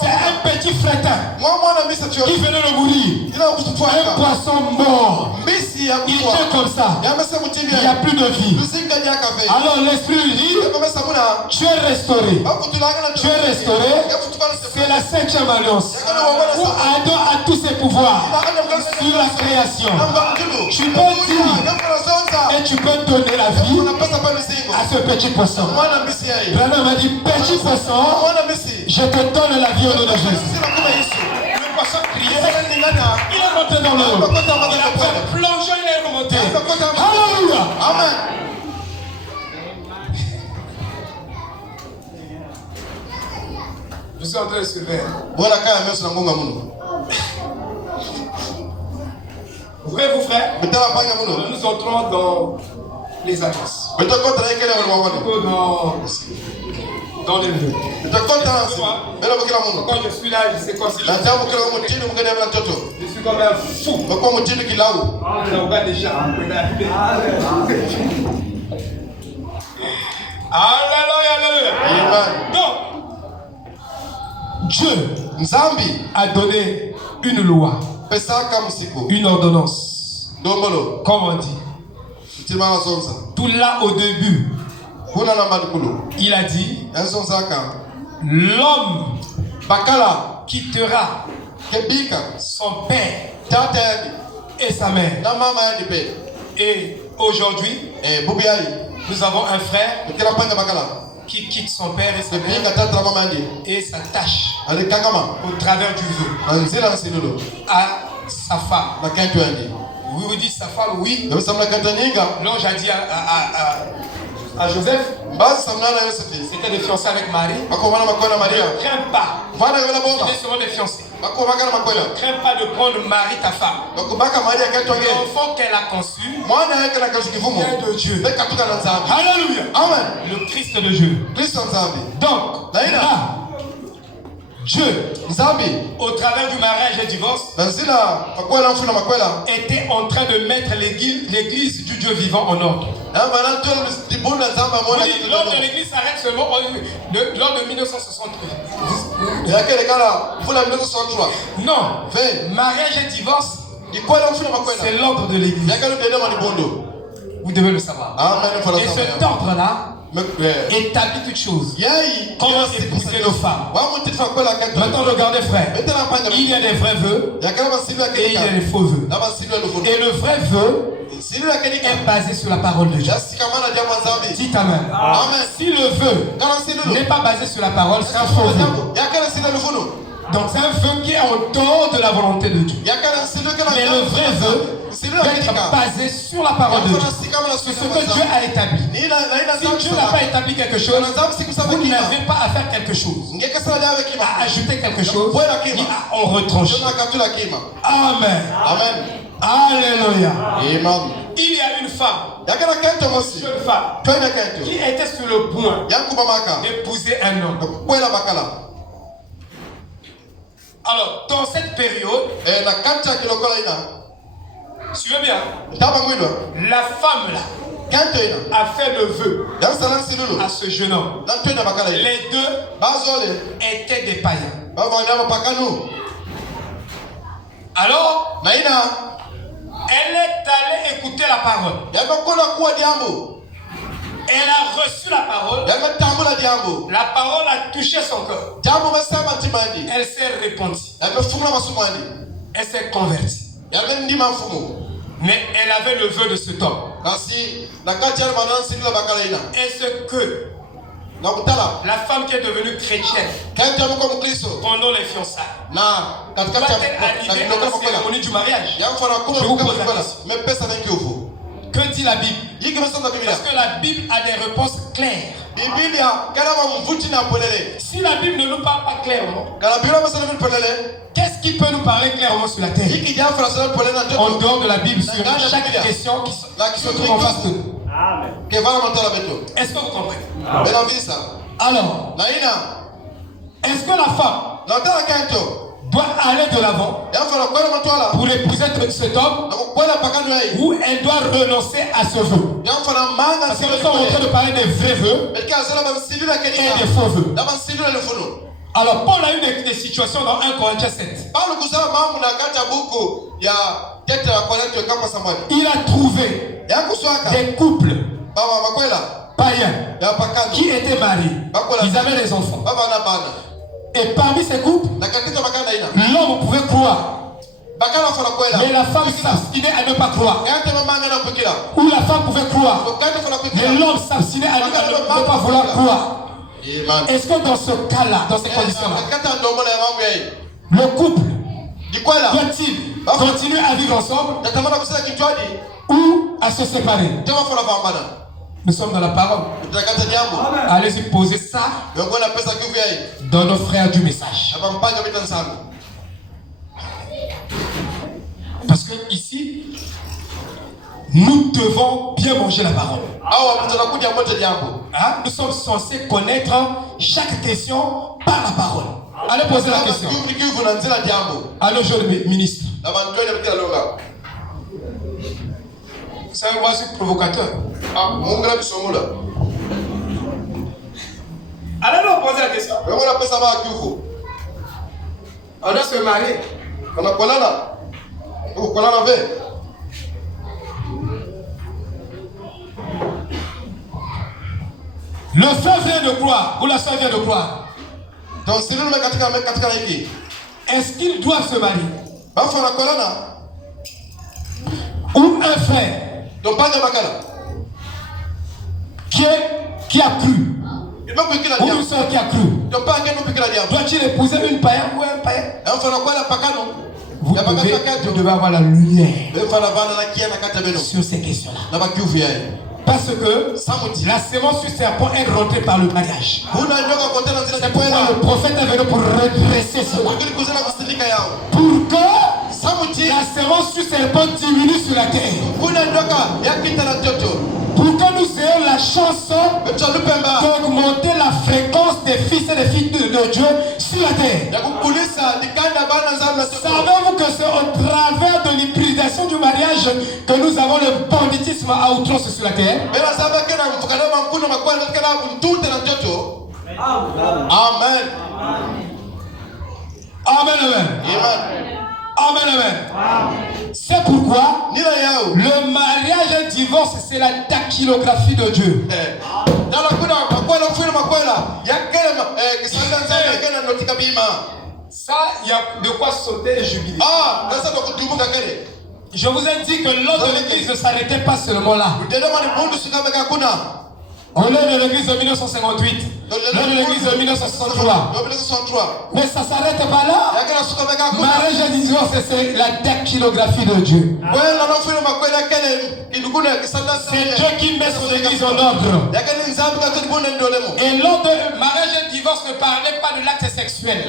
C'est un petit fretin qui venait de mourir. Un poisson mort. Il était comme ça. Il n'y a plus de vie. Alors l'esprit lui dit, tu es restauré. Tu es restauré. C'est la 5e alliance. Où Adam a tous ses pouvoirs sur la création. Tu peux dire et tu peux donner la vie à ce petit poisson. Branham m'a dit, petit poisson, je te donne la vie au nom de Jésus. Le poisson criait, il est monté dans l'eau. Il a fait plonger, il est remonté. Alléluia. Amen. Je suis en train de se faire. Voyez-vous frère, nous entrons dans les alliances. dans les deux. Quand je suis là, je sais quoi c'est. Je suis comme un fou. Je regarde déjà. Alléluia, alléluia. Donc, Dieu a donné une loi, une ordonnance. Comme on dit. Tout là au début, il a dit, l'homme quittera son père et sa mère. Et aujourd'hui, nous avons un frère qui quitte son père et sa mère et s'attache au travers du vœu à sa femme. Oui, vous dites sa femme, oui. L'ange a dit à Joseph, c'était des fiancés avec Marie. Ne crains pas. C'était souvent des fiancés. Ne crains pas de prendre Marie, ta femme. L'enfant qu'elle a conçu vient de Dieu. Alléluia. Amen. Le Christ de Dieu. Donc, là, Dieu, au travers du mariage et du divorce, était en train de mettre l'église du Dieu vivant en ordre. L'ordre de l'église s'arrête seulement lors de 1963. Non, mariage et divorce, c'est l'ordre de l'église. Vous devez le savoir. Et cet ordre-là établit toute chose. Comment épouser nos femmes. Maintenant regardez frère, il y a des vrais vœux et il y a des faux vœux. Et le vrai vœu est basé sur la parole de Dieu. Dites amen. Si le vœu n'est pas basé sur la parole, c'est un faux vœu. Donc c'est un vœu qui est en dehors de la volonté de Dieu. Mais le vrai vœu doit être basé sur la parole de Dieu. C'est ce que Dieu a établi. Si Dieu n'a pas établi quelque chose, vous n'avez pas à faire quelque chose, à ajouter quelque chose, ni à en retrancher. Amen. Alléluia. Il y a une femme, jeune femme, qui était sur le point d'épouser un homme. Alors, dans cette période, suivez bien, la femme là a fait le vœu à ce jeune homme. Les deux étaient des païens. Alors, elle est allée écouter la parole. Elle a reçu la parole. La parole a touché son cœur. Elle s'est repentie. Elle s'est convertie. Mais elle avait le vœu de cet homme. Est-ce que la femme qui est devenue chrétienne pendant les fiançailles va-t-elle arriver à la cérémonie du mariage? Je vous pose la question. Que dit la Bible? Parce que la Bible a des réponses claires. Si la Bible ne nous parle pas clairement, qu'est-ce qui peut nous parler clairement sur la terre? En dehors de la Bible, sur chaque question qui se trouve en face de nous. Est-ce que vous comprenez? Alors, est-ce que la femme doit aller de l'avant pour épouser cet homme, ou elle doit renoncer à ce vœu? Parce que nous sommes en train de parler des vrais vœux et des faux vœux. Alors Paul a eu des situations dans 1 Corinthiens 7. Il a trouvé des couples païens qui étaient mariés. Ils avaient des enfants. Et parmi ces couples, l'homme pouvait croire, mais la femme s'abstinait à ne pas croire. Ou la femme pouvait croire, mais l'homme s'abstinait à ne pas vouloir croire. Est-ce que dans ce cas-là, dans ces conditions-là, le couple doit-il continuer à vivre ensemble ou à se séparer? Nous sommes dans la parole. Allez-y poser ça dans nos frères du message. Parce que ici, nous devons bien manger la parole. Nous sommes censés connaître chaque question par la parole. Allez poser la question. Allô, je le ministre. C'est un voici provocateur. Allez nous poser la question. On doit se marier. Le frère vient de croire, ou la soeur vient de croire. Est-ce qu'ils doivent se marier? Ou un frère qui a cru, ou une soeur qui a cru, doit-il épouser une païenne ou un païen? Vous devez avoir la lumière sur ces questions-là. Parce que la sémence du serpent est rentrée par le mariage. C'est pourquoi le prophète est venu pour redresser cela. Pour que la sémence du serpent diminue sur la terre. Pour que nous ayons la chance d'augmenter la fréquence des fils et des filles de Dieu sur la terre. Savez-vous que c'est au travers de l'hybridation du mariage que nous avons le banditisme à outrance sur la terre? Amen. Amen, amen. Amen, amen. C'est pourquoi le mariage et le divorce, c'est la dactylographie de Dieu. Ça, il y a de quoi sauter et jubiler. Je vous ai dit que l'ordre de l'église ne s'arrêtait pas seulement là. On est de l'église de 1958, l'ordre de l'église de 1963. Mais ça ne s'arrête pas là. Mariage et divorce, c'est la dactylographie de Dieu. C'est Dieu qui met son église en ordre. Et l'ordre de mariage et divorce ne parlait pas de l'acte sexuel.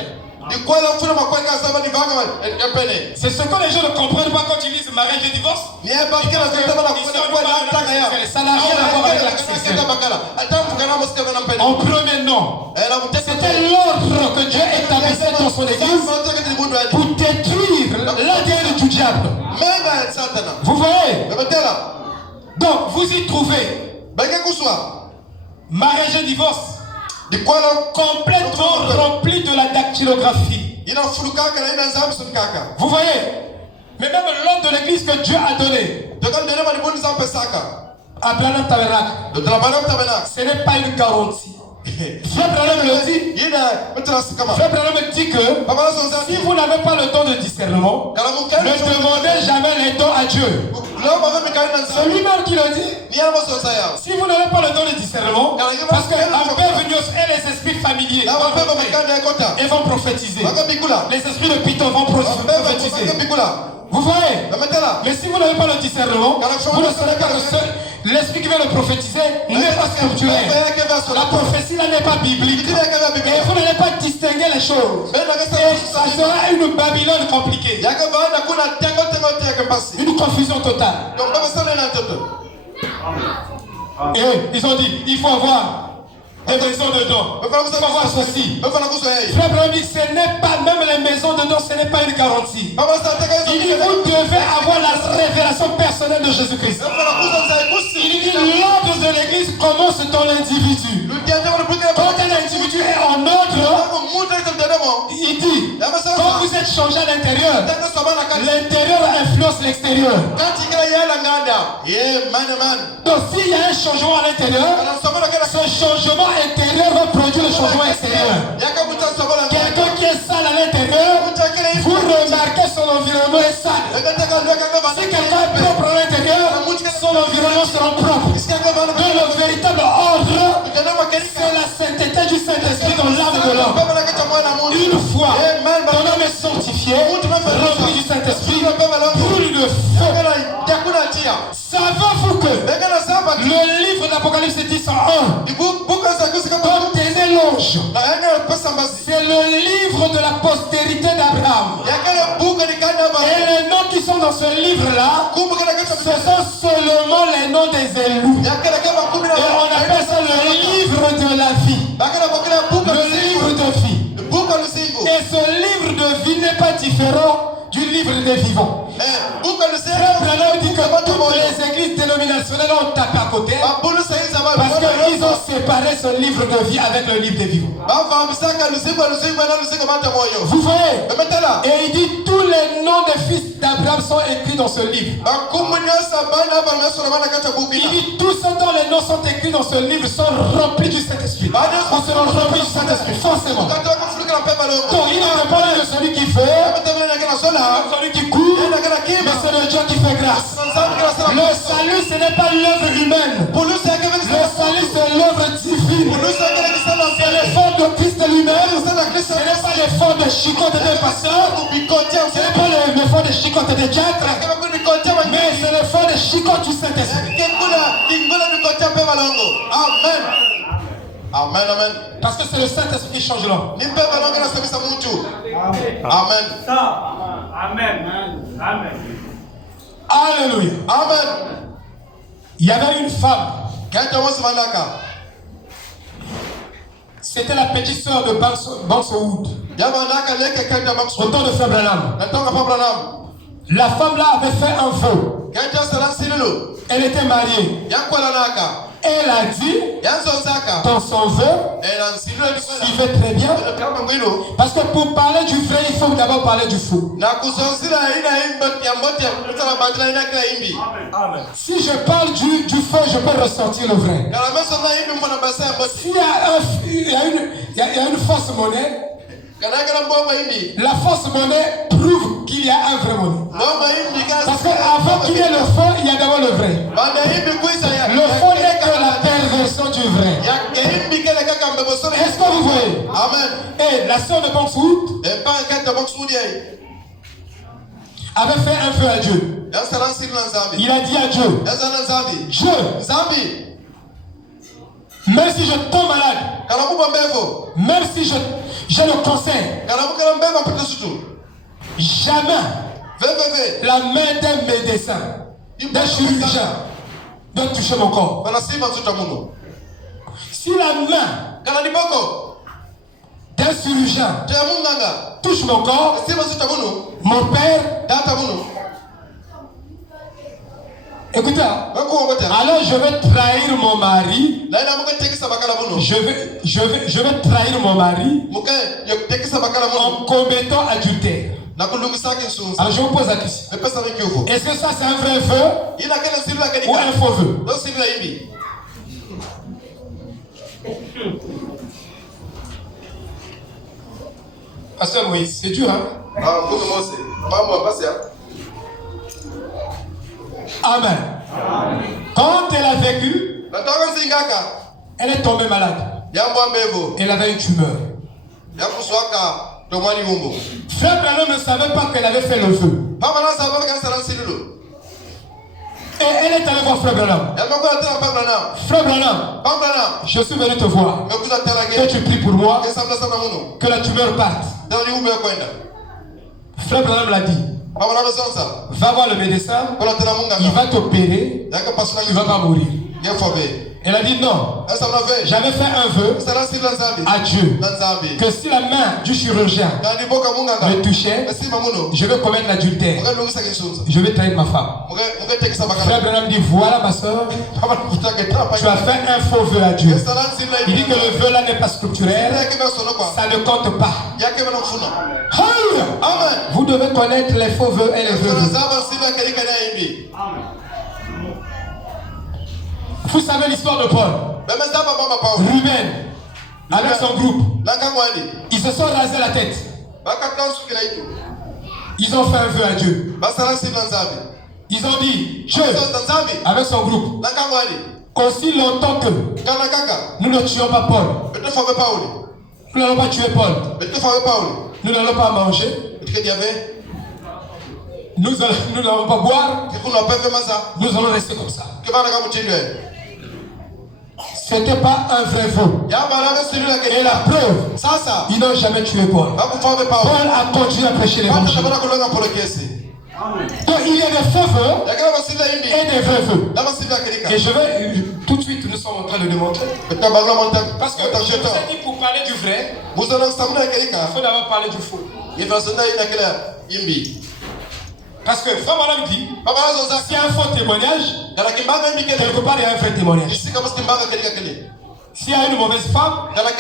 C'est ce que les gens ne comprennent pas quand ils disent mariage et divorce. Ça n'a rien à voir avec l'acte sexuel. En premier, non. C'était l'ordre que Dieu établissait dans son église pour détruire l'ADN du diable. Vous voyez? Donc, vous y trouvez mariage et divorce complètement rempli de la dactylographie. Vous voyez? Mais même l'ordre de l'église que Dieu a donné à Branham Tabernacle, ce n'est pas une garantie. Frère Branham le dit. Frère Branham dit que si vous n'avez pas le don de discernement, ne demandez jamais les dons à Dieu. C'est lui-même qui le dit. Si vous n'avez pas le don de discernement, parce que Ampérunios et les esprits familiers ils vont prophétiser. Les esprits de Python vont prophétiser. Vous voyez? Mais si vous n'avez pas le discernement, vous ne saurez pas que l'esprit qui vient le prophétiser n'est pas scripturel. La prophétie là n'est pas biblique. Et vous n'allez pas distinguer les choses. Et ça sera une Babylone compliquée. Une confusion totale. Et ils ont dit, il faut avoir des maisons de dons. Il faut avoir ceci. Frère Branham dit, ce n'est pas, même les maisons de dons, ce n'est pas une garantie. Il dit, vous devez avoir la révélation personnelle de Jésus-Christ. Il dit, l'ordre de l'église commence dans l'individu. Quand un individu est en ordre, il dit, quand vous êtes changé à l'intérieur, l'intérieur influence l'extérieur. Donc s'il y a un changement à l'intérieur, ce changement intérieur va produire le changement extérieur. Quelqu'un qui est sale à l'intérieur, vous remarquez son environnement est sale. Si quelqu'un est propre à l'intérieur, son environnement sera propre. Mais le véritable ordre, c'est la sainteté du Saint-Esprit dans l'âme de l'homme. Une fois ton âme est sanctifié, rempli du Saint-Esprit, brûle de feu. Savez-vous que le livre d'Apocalypse 10:1 contenait l'ange? C'est le livre de la postérité d'Abraham. Et les noms qui sont dans ce livre-là, ce sont seulement les noms des élus. Et on appelle ça le livre de la vie. Le livre de vie. Et ce livre de vie n'est pas différent du livre des vivants. Frère Branham dit que toutes les églises dénominationnelles ont tapé à côté parce qu'ils ont séparé ce livre de vie avec le livre des vivants. Vous voyez? Et il dit tous les noms des fils d'Abraham sont écrits dans ce livre. Il dit tous ceux dont les noms sont écrits dans ce livre sont remplis du Saint-Esprit. Ils seront remplis du Saint-Esprit, forcément. Donc il ne parle de celui qui fait, celui qui court, mais c'est le Dieu qui fait grâce. Le salut, ce n'est pas l'œuvre humaine. Le salut, c'est l'œuvre divine. C'est l'effort de Christ lui-même. Ce n'est pas l'effort de chicote des pasteurs. Ce n'est pas l'effort de chicote des diacres. Mais c'est l'effort de chicote du Saint-Esprit. Amen. Amen, amen. Parce que c'est le Saint-Esprit qui change l'homme. Amen. Amen. Alléluia. Amen. Il y avait une femme. C'était la petite sœur de Bankswood. Au temps de Frère Branham. La femme là avait fait un vœu. Elle était mariée. Elle a dit dans son vœu, suivez très bien, parce que pour parler du vrai, il faut d'abord parler du faux. Si je parle du faux, je peux ressortir le vrai. S'il y a une fausse monnaie, la fausse monnaie prouve qu'il y a un vrai monnaie. Parce qu'avant qu'il y ait le faux, il y a d'abord le vrai. Le faux n'est que la perversion du vrai. Est-ce que vous voyez? Amen. Et la sœur de Bankswood avait fait un vœu à Dieu. Il a dit à Dieu, Dieu, même si je tombe malade, même si j'ai le cancer, jamais la main d'un médecin, d'un chirurgien doit toucher mon corps. Si la main d'un chirurgien touche mon corps, mon père, écoutez, alors je vais trahir mon mari. Je vais trahir mon mari en commettant adultère. Alors je vous pose la question. Est-ce que ça c'est un vrai vœu ou un faux vœu? Pasteur Moïse, c'est dur, hein? Amen. Quand elle a vécu, elle est tombée malade. Elle avait une tumeur. Frère Branham ne savait pas qu'elle avait fait le feu. Et elle est allée voir Frère Branham. Frère Branham, je suis venu te voir. Que tu pries pour moi, que la tumeur parte. Frère Branham l'a dit. Va voir le médecin, il va t'opérer, tu ne vas pas mourir. Elle a dit non. J'avais fait un vœu à Dieu que si la main du chirurgien me touchait, je vais commettre l'adultère. Je vais trahir ma femme. Frère Branham dit voilà ma soeur, tu as fait un faux vœu à Dieu. Il dit que le vœu là n'est pas structurel, ça ne compte pas. Vous devez connaître les faux vœux et les vœux. Vous savez l'histoire de Paul. Ruben, avec son groupe, ils se sont rasés la tête. Ils ont fait un vœu à Dieu. Ils ont dit, Dieu, avec son groupe, qu'aussi longtemps que nous ne tuons pas Paul, nous n'allons pas tuer Paul, nous n'allons pas manger, nous n'allons pas boire, nous allons rester comme ça. C'était pas un vrai vœu. Et la preuve, ils n'ont jamais tué Paul. Paul a continué à prêcher l'évangile. Donc il y a des faux vœux et des vrais vœux. Et je vais tout de suite, nous sommes en train de démontrer. Parce que je vous ai dit pour parler du vrai, il faut d'abord parler du faux. Parce que Frère Madame dit, s'il y a un faux témoignage, quelque part il y a un vrai témoignage. S'il y a une mauvaise femme, c'est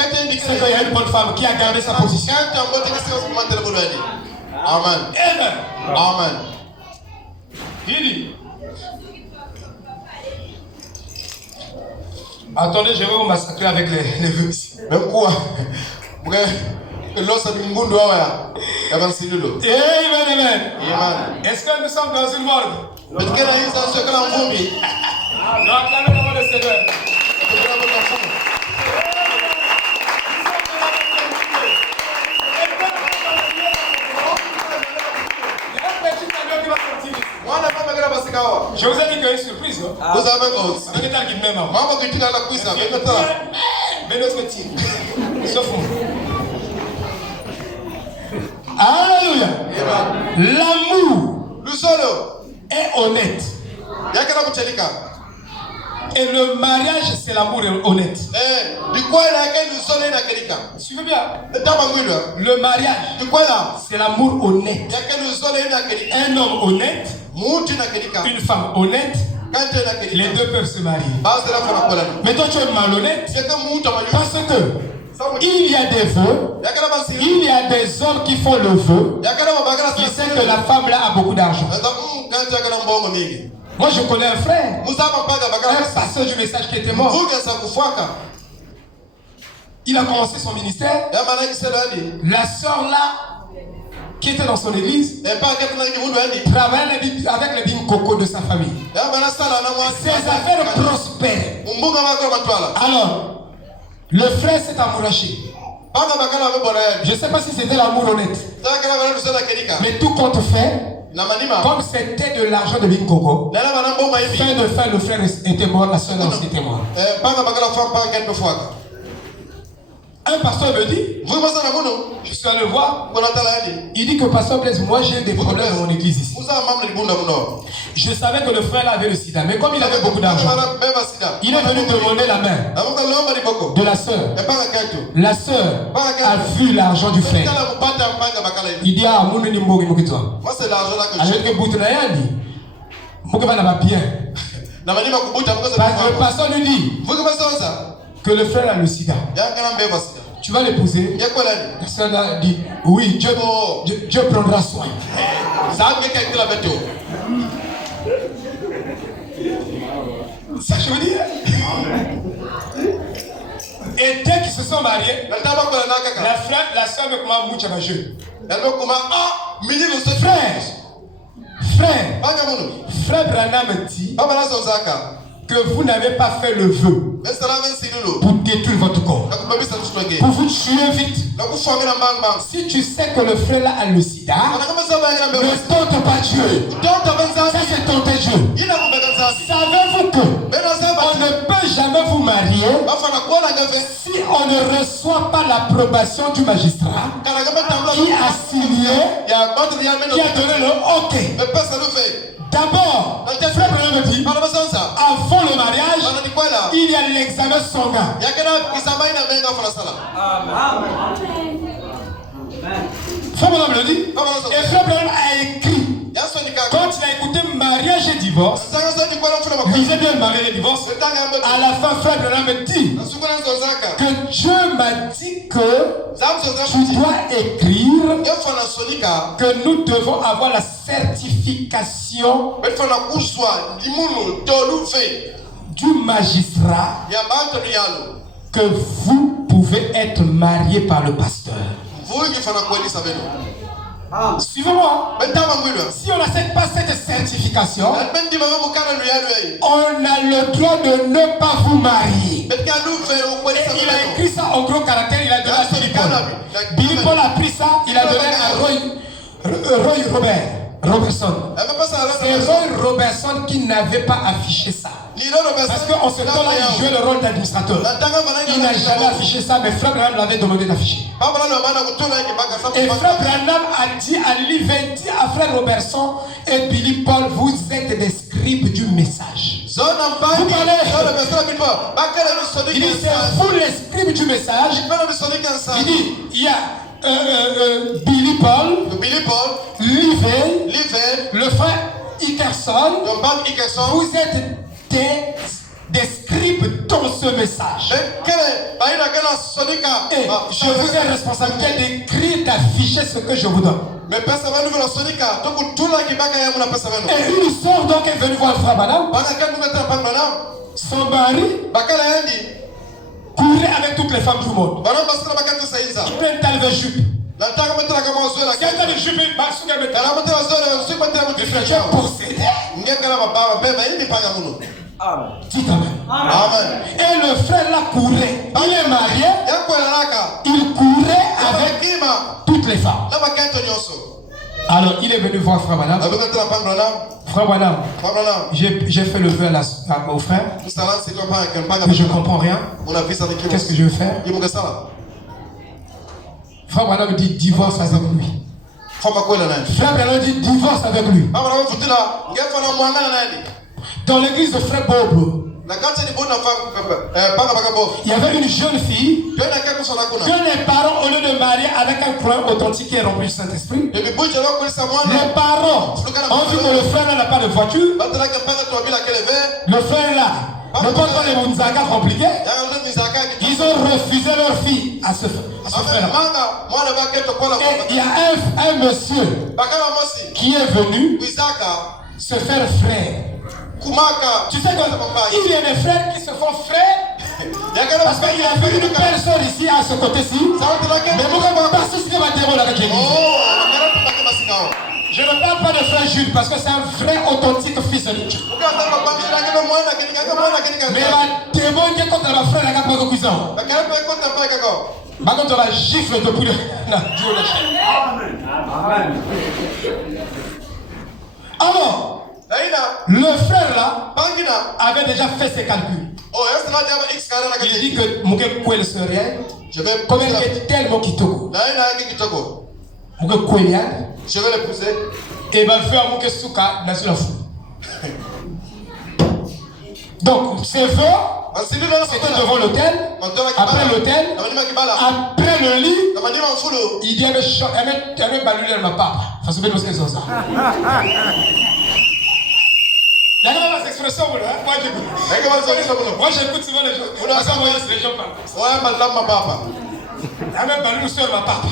qu'il y a une bonne femme qui a gardé sa position. Amen. Amen. Amen. Il dit. Attendez, je vais vous massacrer avec les vœux ici. Même quoi? Amen, amen. Est-ce que nous sommes dans une morgue? Donc, acclamez le nom du Seigneur. Je vous ai dit qu'il y a une surprise, non? Vous avez un maman qui tire la cuisse avec le temps. Mais l'autre tire. Sauf moi. Alléluia. L'amour est honnête. Et le mariage, c'est l'amour honnête. Suivez bien. Le mariage, c'est l'amour honnête. Un homme honnête, une femme honnête, les deux peuvent se marier. Mais toi, tu es malhonnête parce que il y a des vœux, il y a des hommes qui font le vœu. Qui sait que la femme là a beaucoup d'argent. Moi, je connais un frère, un pasteur du message qui était mort. Il a commencé son ministère. La sœur là, qui était dans son église, travaillait avec les bim coco de sa famille. Ses affaires prospèrent. Alors, le frère s'est amouraché. Je ne sais pas si c'était l'amour honnête. Mais tout compte fait, comme c'était de l'argent de Bing Coco, fin de fin, le frère était mort, la soeur aussi était morte. Un pasteur me dit, je suis allé le voir, il dit que pasteur Blaise, moi j'ai des problèmes dans mon église ici. Je savais que le frère là avait le sida, mais comme il avait beaucoup d'argent, il est venu demander la main de la sœur. La sœur a vu l'argent du frère. Il dit, ah, moi c'est l'argent là que j'ai. Avec le bout de la yandi, moi va là bien. Le pasteur lui dit que le frère a le sida. Tu vas l'épouser. La sœur dit oui, Dieu prendra soin. Ça je veux dire. Et dès qu'ils se sont mariés, la sœur me commande mucho à jeu. Frère Branham dit que vous n'avez pas fait le vœu pour détruire votre corps, pour vous tuer vite. Si tu sais que le frère là a le sida, ne tente pas Dieu. Ça c'est tenter Dieu. Savez-vous que on ne peut jamais vous marier si on ne reçoit pas l'approbation du magistrat qui a signé, qui a donné le OK. D'abord, frère me dit, avant le mariage, il y a l'examen sanguin. Frère me dit, et frère a écrit, quand il a écouté mariage et divorce, lisez bien mariage et divorce, à la fin, frère me dit que Dieu m'a dit que tu dois écrire que nous devons avoir la certification du magistrat que vous pouvez être marié par le pasteur. Suivez-moi. Si on n'a pas cette certification, on a le droit de ne pas vous marier. Et il a écrit ça en gros caractère, il a donné à Billy Paul. Billy Paul a pris ça, il a donné à Roy Robertson. C'est Roy Robertson qui n'avait pas affiché ça. Parce qu'en ce temps-là, il jouait le rôle d'administrateur. Il n'a jamais affiché ça, mais Frère Branham l'avait demandé d'afficher. Et Frère Branham a dit à Livet, dit à Frère Robertson et Billy Paul, vous êtes des scribes du message. Vous parlez. Il dit, c'est vous les scribes du message. Il dit, il y a Billy Paul, Livet, le frère Hickerson, vous êtes des scribes dans ce message. Et je vous ai responsabilité d'écrire, d'afficher ce que je vous donne. Et une sœur donc est venue voir Frère Branham. Son mari courait avec toutes les femmes du monde. Il prend une telle jupe. Tu es possédé. Dites amen. Amen. Et le frère là courait. Il est marié. Il courait avec toutes les femmes. Alors il est venu voir Frère Branham. Frère Branham, j'ai fait le vœu à mon frère. Mais je ne comprends rien. Qu'est-ce que je vais faire? Frère Branham dit divorce avec lui. Frère Branham dit divorce avec lui. Dans l'église de Frère Bob, il y avait une jeune fille que les parents, au lieu de marier avec un croyant authentique et rempli du Saint-Esprit, les parents ont vu que le frère n'a pas de voiture. Le frère là ne porte pas les Munzaga compliqués. Ils ont refusé leur fille à ce frère là. Et il y a un monsieur qui est venu se faire frère. Tu sais qu'il y a des frères qui se font frères parce qu'il a vu une personne ici à ce côté-ci. Mais je ne parle pas de frère Jules parce que c'est un vrai authentique fils de Dieu. Mais la témoin qui est contre ma frère n'a pas de cousin. Par contre, on la gifle depuis le Dieu le chien. Alors, le frère là avait déjà fait ses calculs. Il dit que Mouké Kouel serait comme il est tellement kitoko. Mouké Kouelian, je vais l'épouser. Et va faire Mouké Souka dans la foule. Donc, ses vœux, c'était devant l'hôtel. Après l'hôtel, après le lit, il dit elle me baluler ma part. Parce que c'est ça. Il y a pas d'expression, moi j'écoute souvent les gens. Les gens parlent. Il y a même balu sur ma papa.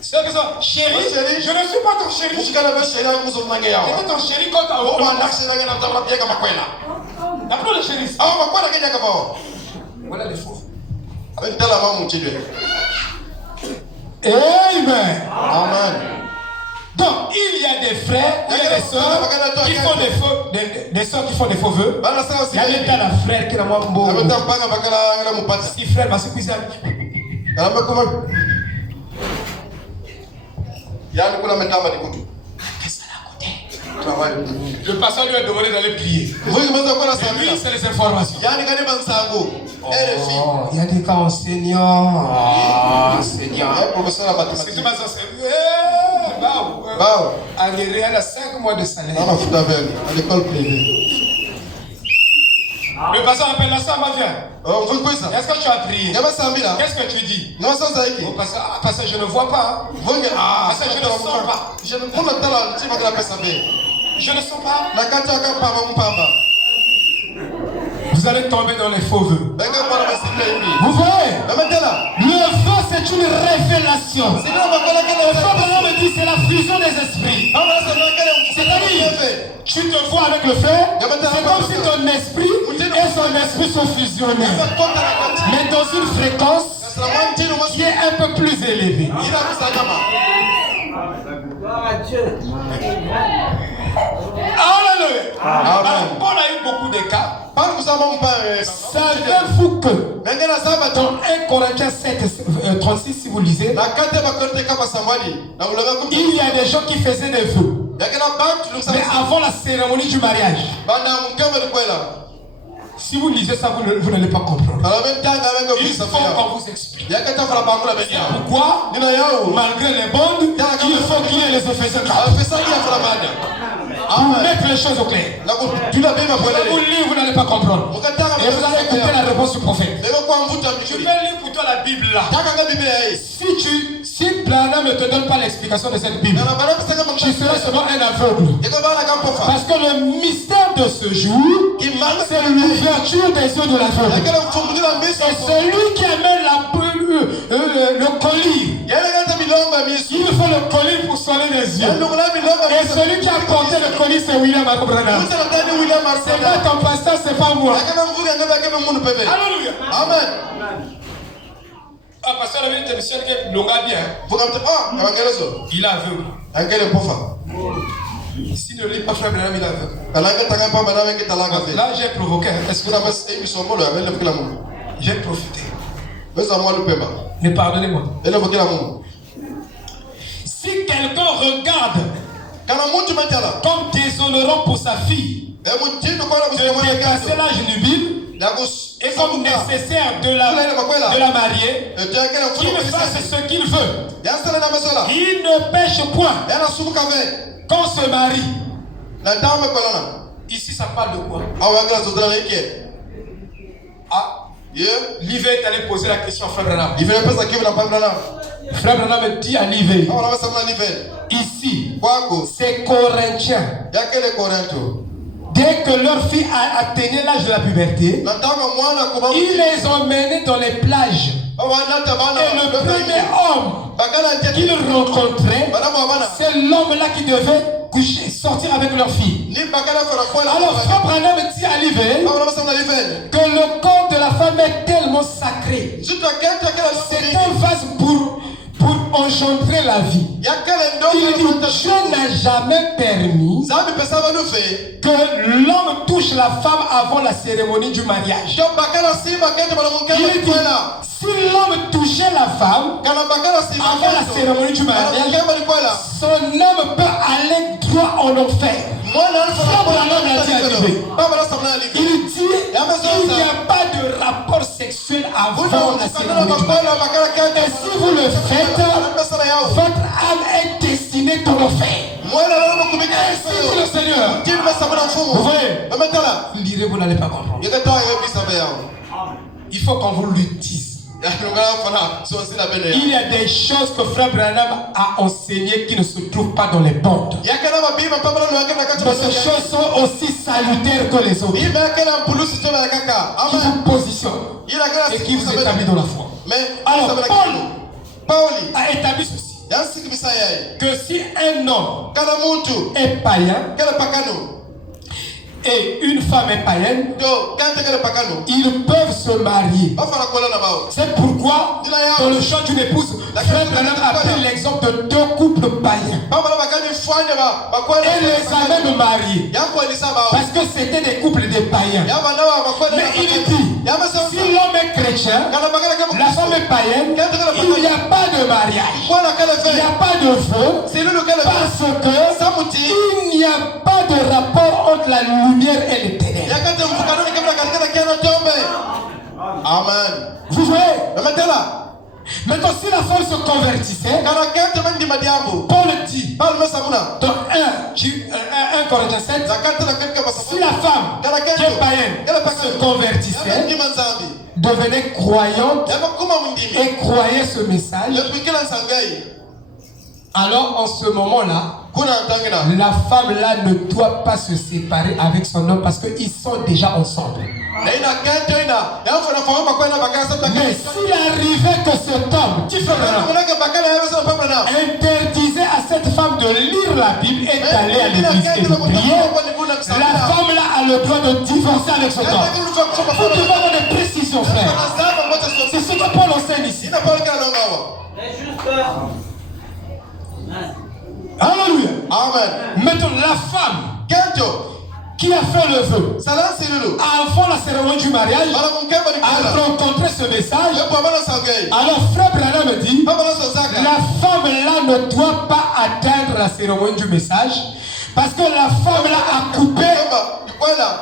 C'est que ça, chérie, je ne suis pas ton chéri. Et ton chéri quand on d'après le chéri. Voilà les faux. Amen. Amen. Donc, il y a des frères, il y a des soeurs qui font des faux, des soeurs qui font des faux vœux. Il y a des tas de frères qui n'ont pas beau. Si frère, parce que c'est le pasteur lui a demandé d'aller prier. Et lui, c'est les informations. Il y a des cas enseignants. Enseignants. C'est pas ça, c'est. Agréé à 5 mois de salaire. À l'école privée. Le pasteur appelle la soeur, viens. Est-ce que tu as prié? Qu'est-ce que tu dis? Parce que je ne vois pas. Parce que je ne sens pas. Je ne sens pas. Vous allez tomber dans les faux vœux. Vous voyez? Le vœu, c'est une révélation. Le frère me dit c'est la fusion des esprits. C'est-à-dire, tu te vois avec le frère, c'est comme si ton esprit et son esprit sont fusionnés. Mais dans une fréquence qui est un peu plus élevée. Alléluia. Paul a eu beaucoup de cas. Savez-vous que dans 1 Corinthiens 7, 36, si vous lisez, il y a des gens qui faisaient des vœux. Mais avant la cérémonie du mariage. Si vous lisez ça, vous n'allez pas comprendre. Il faut qu'on vous explique. Pourquoi, malgré les bondes, il faut qu'il y ait les Éphésiens. Pour mettre les choses au clair. Si vous lisez, vous n'allez pas comprendre. Et vous allez écouter la réponse du prophète. Je vais lire pour toi la Bible là. Si Branham ne te donne pas l'explication de cette Bible, tu seras seulement un aveugle. Parce que le mystère de ce jour, c'est l'ouverture des yeux de l'aveugle. Et celui qui amène le colis, il faut le colis pour soigner les yeux. Et celui qui a porté le colis, c'est William Branham. C'est pas ton pasteur, c'est pas moi. Alléluia. Amen. Ah, pasteur, il a dit que l'onga bien. Il a aveugle. S'il ne lit pas frère Branham, il a aveugle. Là, j'ai provoqué. Est-ce que j'ai profité? Mais pardonnez-moi. Si quelqu'un regarde comme déshonorant pour sa fille de dépasser l'âge nubile et comme nécessaire de la marier, qu'il fasse ce qu'il veut. Il ne pêche point qu'on se marie. Ici, ça parle de quoi? Ah, Livé est allé poser la question à Frère Branham. Frère Branham dit à Livé, ici, c'est Corinthiens. Dès que leur fille a atteint l'âge de la puberté, ils les ont menés dans les plages. Et le premier homme qu'ils rencontraient, c'est l'homme là qui devait sortir avec leur fille. Alors Frère Branham dit à Livé que le corps de la femme est tellement sacré. C'est un vase pour engendrer la vie. Il dit, Dieu n'a jamais permis que l'homme touche la femme avant la cérémonie du mariage. Il dit, si l'homme touchait la femme avant la cérémonie du mariage, son homme peut aller droit en enfer. Il dit, il n'y a pas de rapport sexuel avant la cérémonie du mariage. Et si vous le faites, votre âme est destinée dans l'enfer. Ainsi dit le Seigneur. Vous voyez, lirez, vous n'allez pas comprendre. Il faut qu'on vous le dise. Il y a des choses que Frère Branham a enseignées qui ne se trouvent pas dans les bondes. Mais ces choses sont aussi salutaires que les autres. Qui vous positionnent et qui vous établissent dans la foi. Alors Paul a établi ceci, que si un homme est païen et une femme est païenne, ils peuvent se marier. C'est pourquoi dans le chant d'une épouse, Frère Branham a pris l'exemple de deux couples païens et les amène mariés, parce que c'était des couples de païens. Mais il dit, si l'homme est chrétien, la femme est païenne, il n'y a pas de mariage, il n'y a pas de vœu, parce que il n'y a pas de rapport entre la lumière et les ténèbres. Amen. Vous voyez? Maintenant, si la femme se convertissait, Paul dit dans 1 Corinthiens 7, si la femme qui est païenne se convertissait, devenait croyante et croyait ce message, alors en ce moment-là, la femme là ne doit pas se séparer avec son homme parce qu'ils sont déjà ensemble. Mais s'il arrivait que cet homme interdisait à cette femme de lire la Bible et d'aller à l'église et de prier, la femme là a le droit de divorcer avec son homme. Vous devez avoir des précisions, frère. C'est ce que Paul enseigne ici. Alléluia. Amen. Maintenant, la femme qui a fait le vœu avant la cérémonie du mariage a rencontré ce message. Alors frère Branham me dit, la femme là ne doit pas atteindre la cérémonie du message parce que la femme là a coupé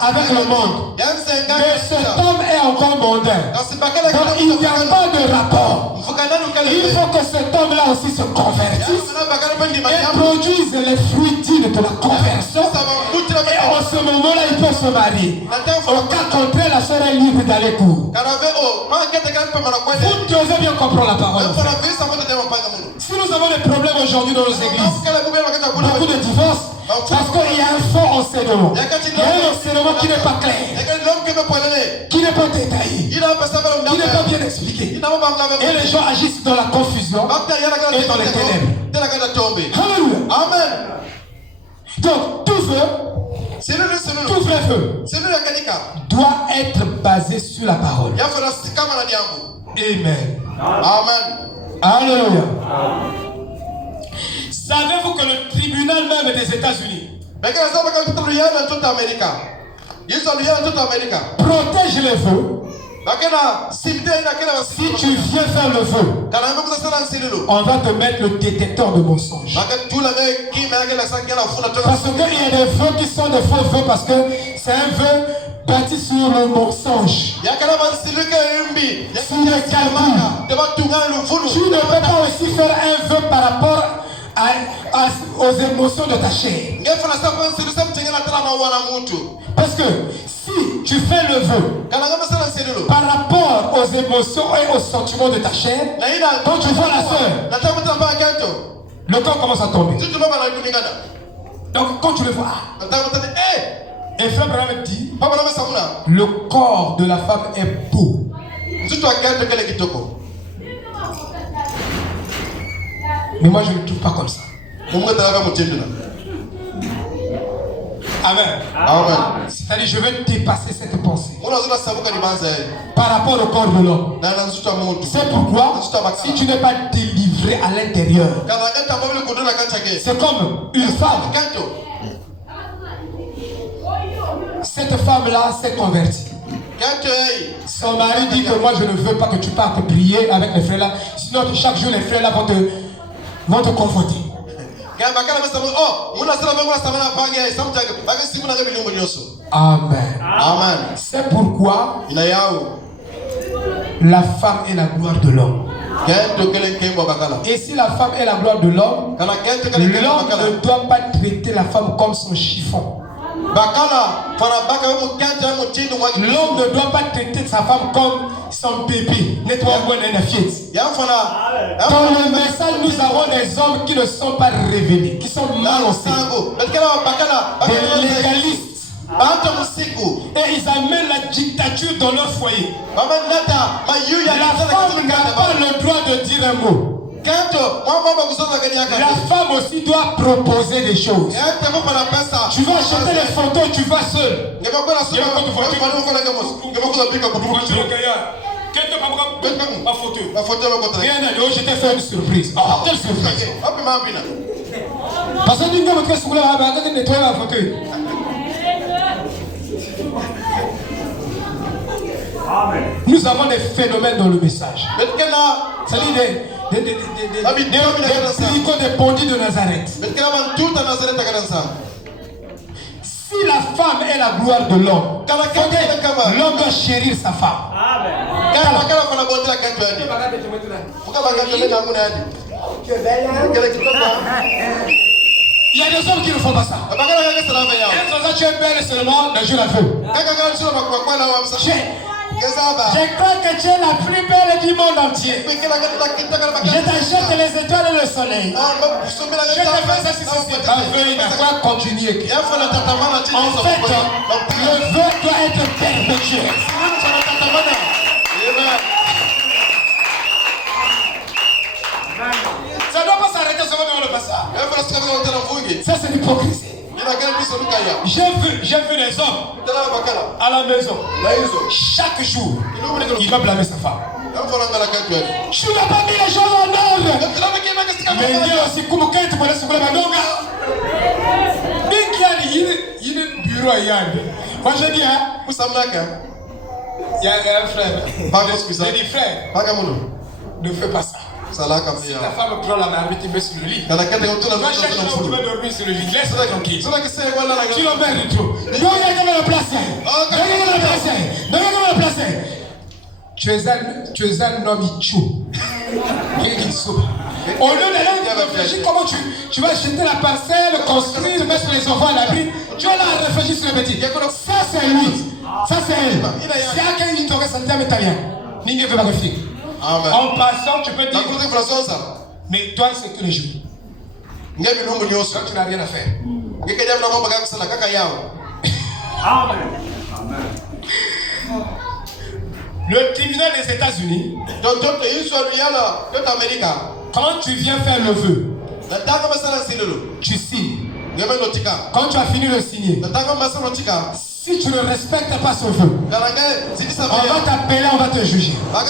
avec le monde. Mais cet homme est encore mondain. Donc il n'y a pas de rapport. Il faut que cet homme là aussi se convertisse et produise les fruits dignes de la conversion. Et en ce moment là il peut se marier. Au cas contraire, la sœur est libre d'aller court. Vous devez bien comprendre la parole. Si nous avons des problèmes aujourd'hui dans nos églises, beaucoup de divorces, parce qu'il y a un faux enseignement. Il y a un enseignement qui n'est pas clair, qui n'est pas détaillé, qui n'est pas bien expliqué. Et les gens agissent dans la confusion et dans les ténèbres. Alléluia. Amen. Donc, tout vrai feu doit être basé sur la parole. Amen. Amen. Alléluia. Savez-vous que le tribunal même des États-Unis protège les vœux? Si tu viens faire le vœu, on va te mettre le détecteur de mensonges. Parce qu'il y a des vœux qui sont des faux vœux parce que c'est un vœu bâti sur le mensonge. Sur le calcul. Tu ne peux pas aussi faire un vœu par rapport aux émotions de ta chair. Parce que si tu fais le vœu par rapport aux émotions et aux sentiments de ta chair, quand tu vois la soeur, le corps commence à tomber. Donc quand tu le vois, et frère Branham dit, le corps de la femme est beau. Mais moi je ne le trouve pas comme ça. Amen. Amen. C'est-à-dire je veux dépasser cette pensée par rapport au corps de l'homme. C'est pourquoi si tu n'es pas délivré à l'intérieur, c'est comme une femme. Cette femme-là s'est convertie. Son mari dit que moi je ne veux pas que tu partes prier avec les frères là, sinon chaque jour les frères là vont te conforter. Amen. Amen. C'est pourquoi la femme est la gloire de l'homme. Et si la femme est la gloire de l'homme, l'homme ne doit pas traiter la femme comme son chiffon. L'homme ne doit pas traiter sa femme comme son bébé. Dans le message, nous avons des hommes qui ne sont pas révélés, qui sont mal enseignés, des légalistes. Et ils amènent la dictature dans leur foyer. La femme n'a pas le droit de dire un mot. La femme aussi doit proposer des choses. Tu vas acheter les photos, tu vas seul. Je t'ai fait une surprise. Quelle surprise? Parce que tu ne nettoyer la photo. Nous avons des phénomènes dans le message. C'est-à-dire des bandits de Nazareth. Si la femme est la gloire de l'homme, l'homme doit chérir sa femme. Il y a des hommes qui ne font pas ça. Tu es belle seulement le jour la feu. Je crois que tu es la plus belle du monde entier. Je t'achète les étoiles et le soleil. Je te fais ça si c'est un vœu, il n'a pas continuer. En fait, le vœu doit être perpétuel. Ça ne doit pas s'arrêter seulement devant le passage. Ça c'est l'hypocrisie. J'ai vu les hommes à la maison. Chaque jour, il va blâmer sa femme. Tu n'as pas mis les choses en ordre. Mais il y a aussi comme quand tu connais ce que la bureau. Moi je dis, hein, il y a un frère. J'ai dit, frère, ne fais pas ça. Si ta femme prend la marmite et met sur le lit, va chercher là où tu vas dormir sur le lit. Laisse-la tranquille. Tu l'emmènes du tout. Tu es un homme ichou. Au lieu de réfléchir comment tu vas acheter la parcelle, construire, mettre les enfants à l'abri, tu vas là réfléchir sur le petit. Ça c'est lui. Ça c'est elle. Si quelqu'un dit que ça ne italien, n'y veut pas refuser. En passant, tu peux dire. Mais toi, c'est tous les jours. Toi, tu n'as rien à faire. Amen. Le tribunal des États-Unis, quand tu viens faire le vœu, tu signes. Quand tu as fini de signer, si tu ne respectes pas ce vœu, on va t'appeler, on va te juger. Ça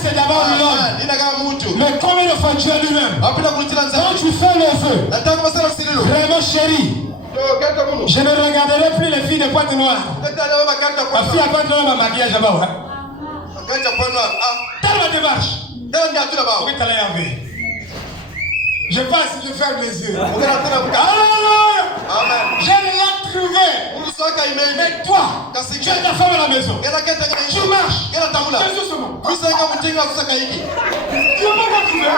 c'est d'abord l'homme. Mais combien de fois Dieu lui-même, quand tu fais le vœu, vraiment chérie, je ne regarderai plus les filles de pointe noire. Ma fille à pointe noire m'a maquillage là-bas. Telle ma démarche. Je passe, je ferme les yeux. Alléluia. Je l'ai trouvé. Mais toi, tu as ta femme à la maison. Tu marches. Jésus se moque. Tu ne vas pas trouver.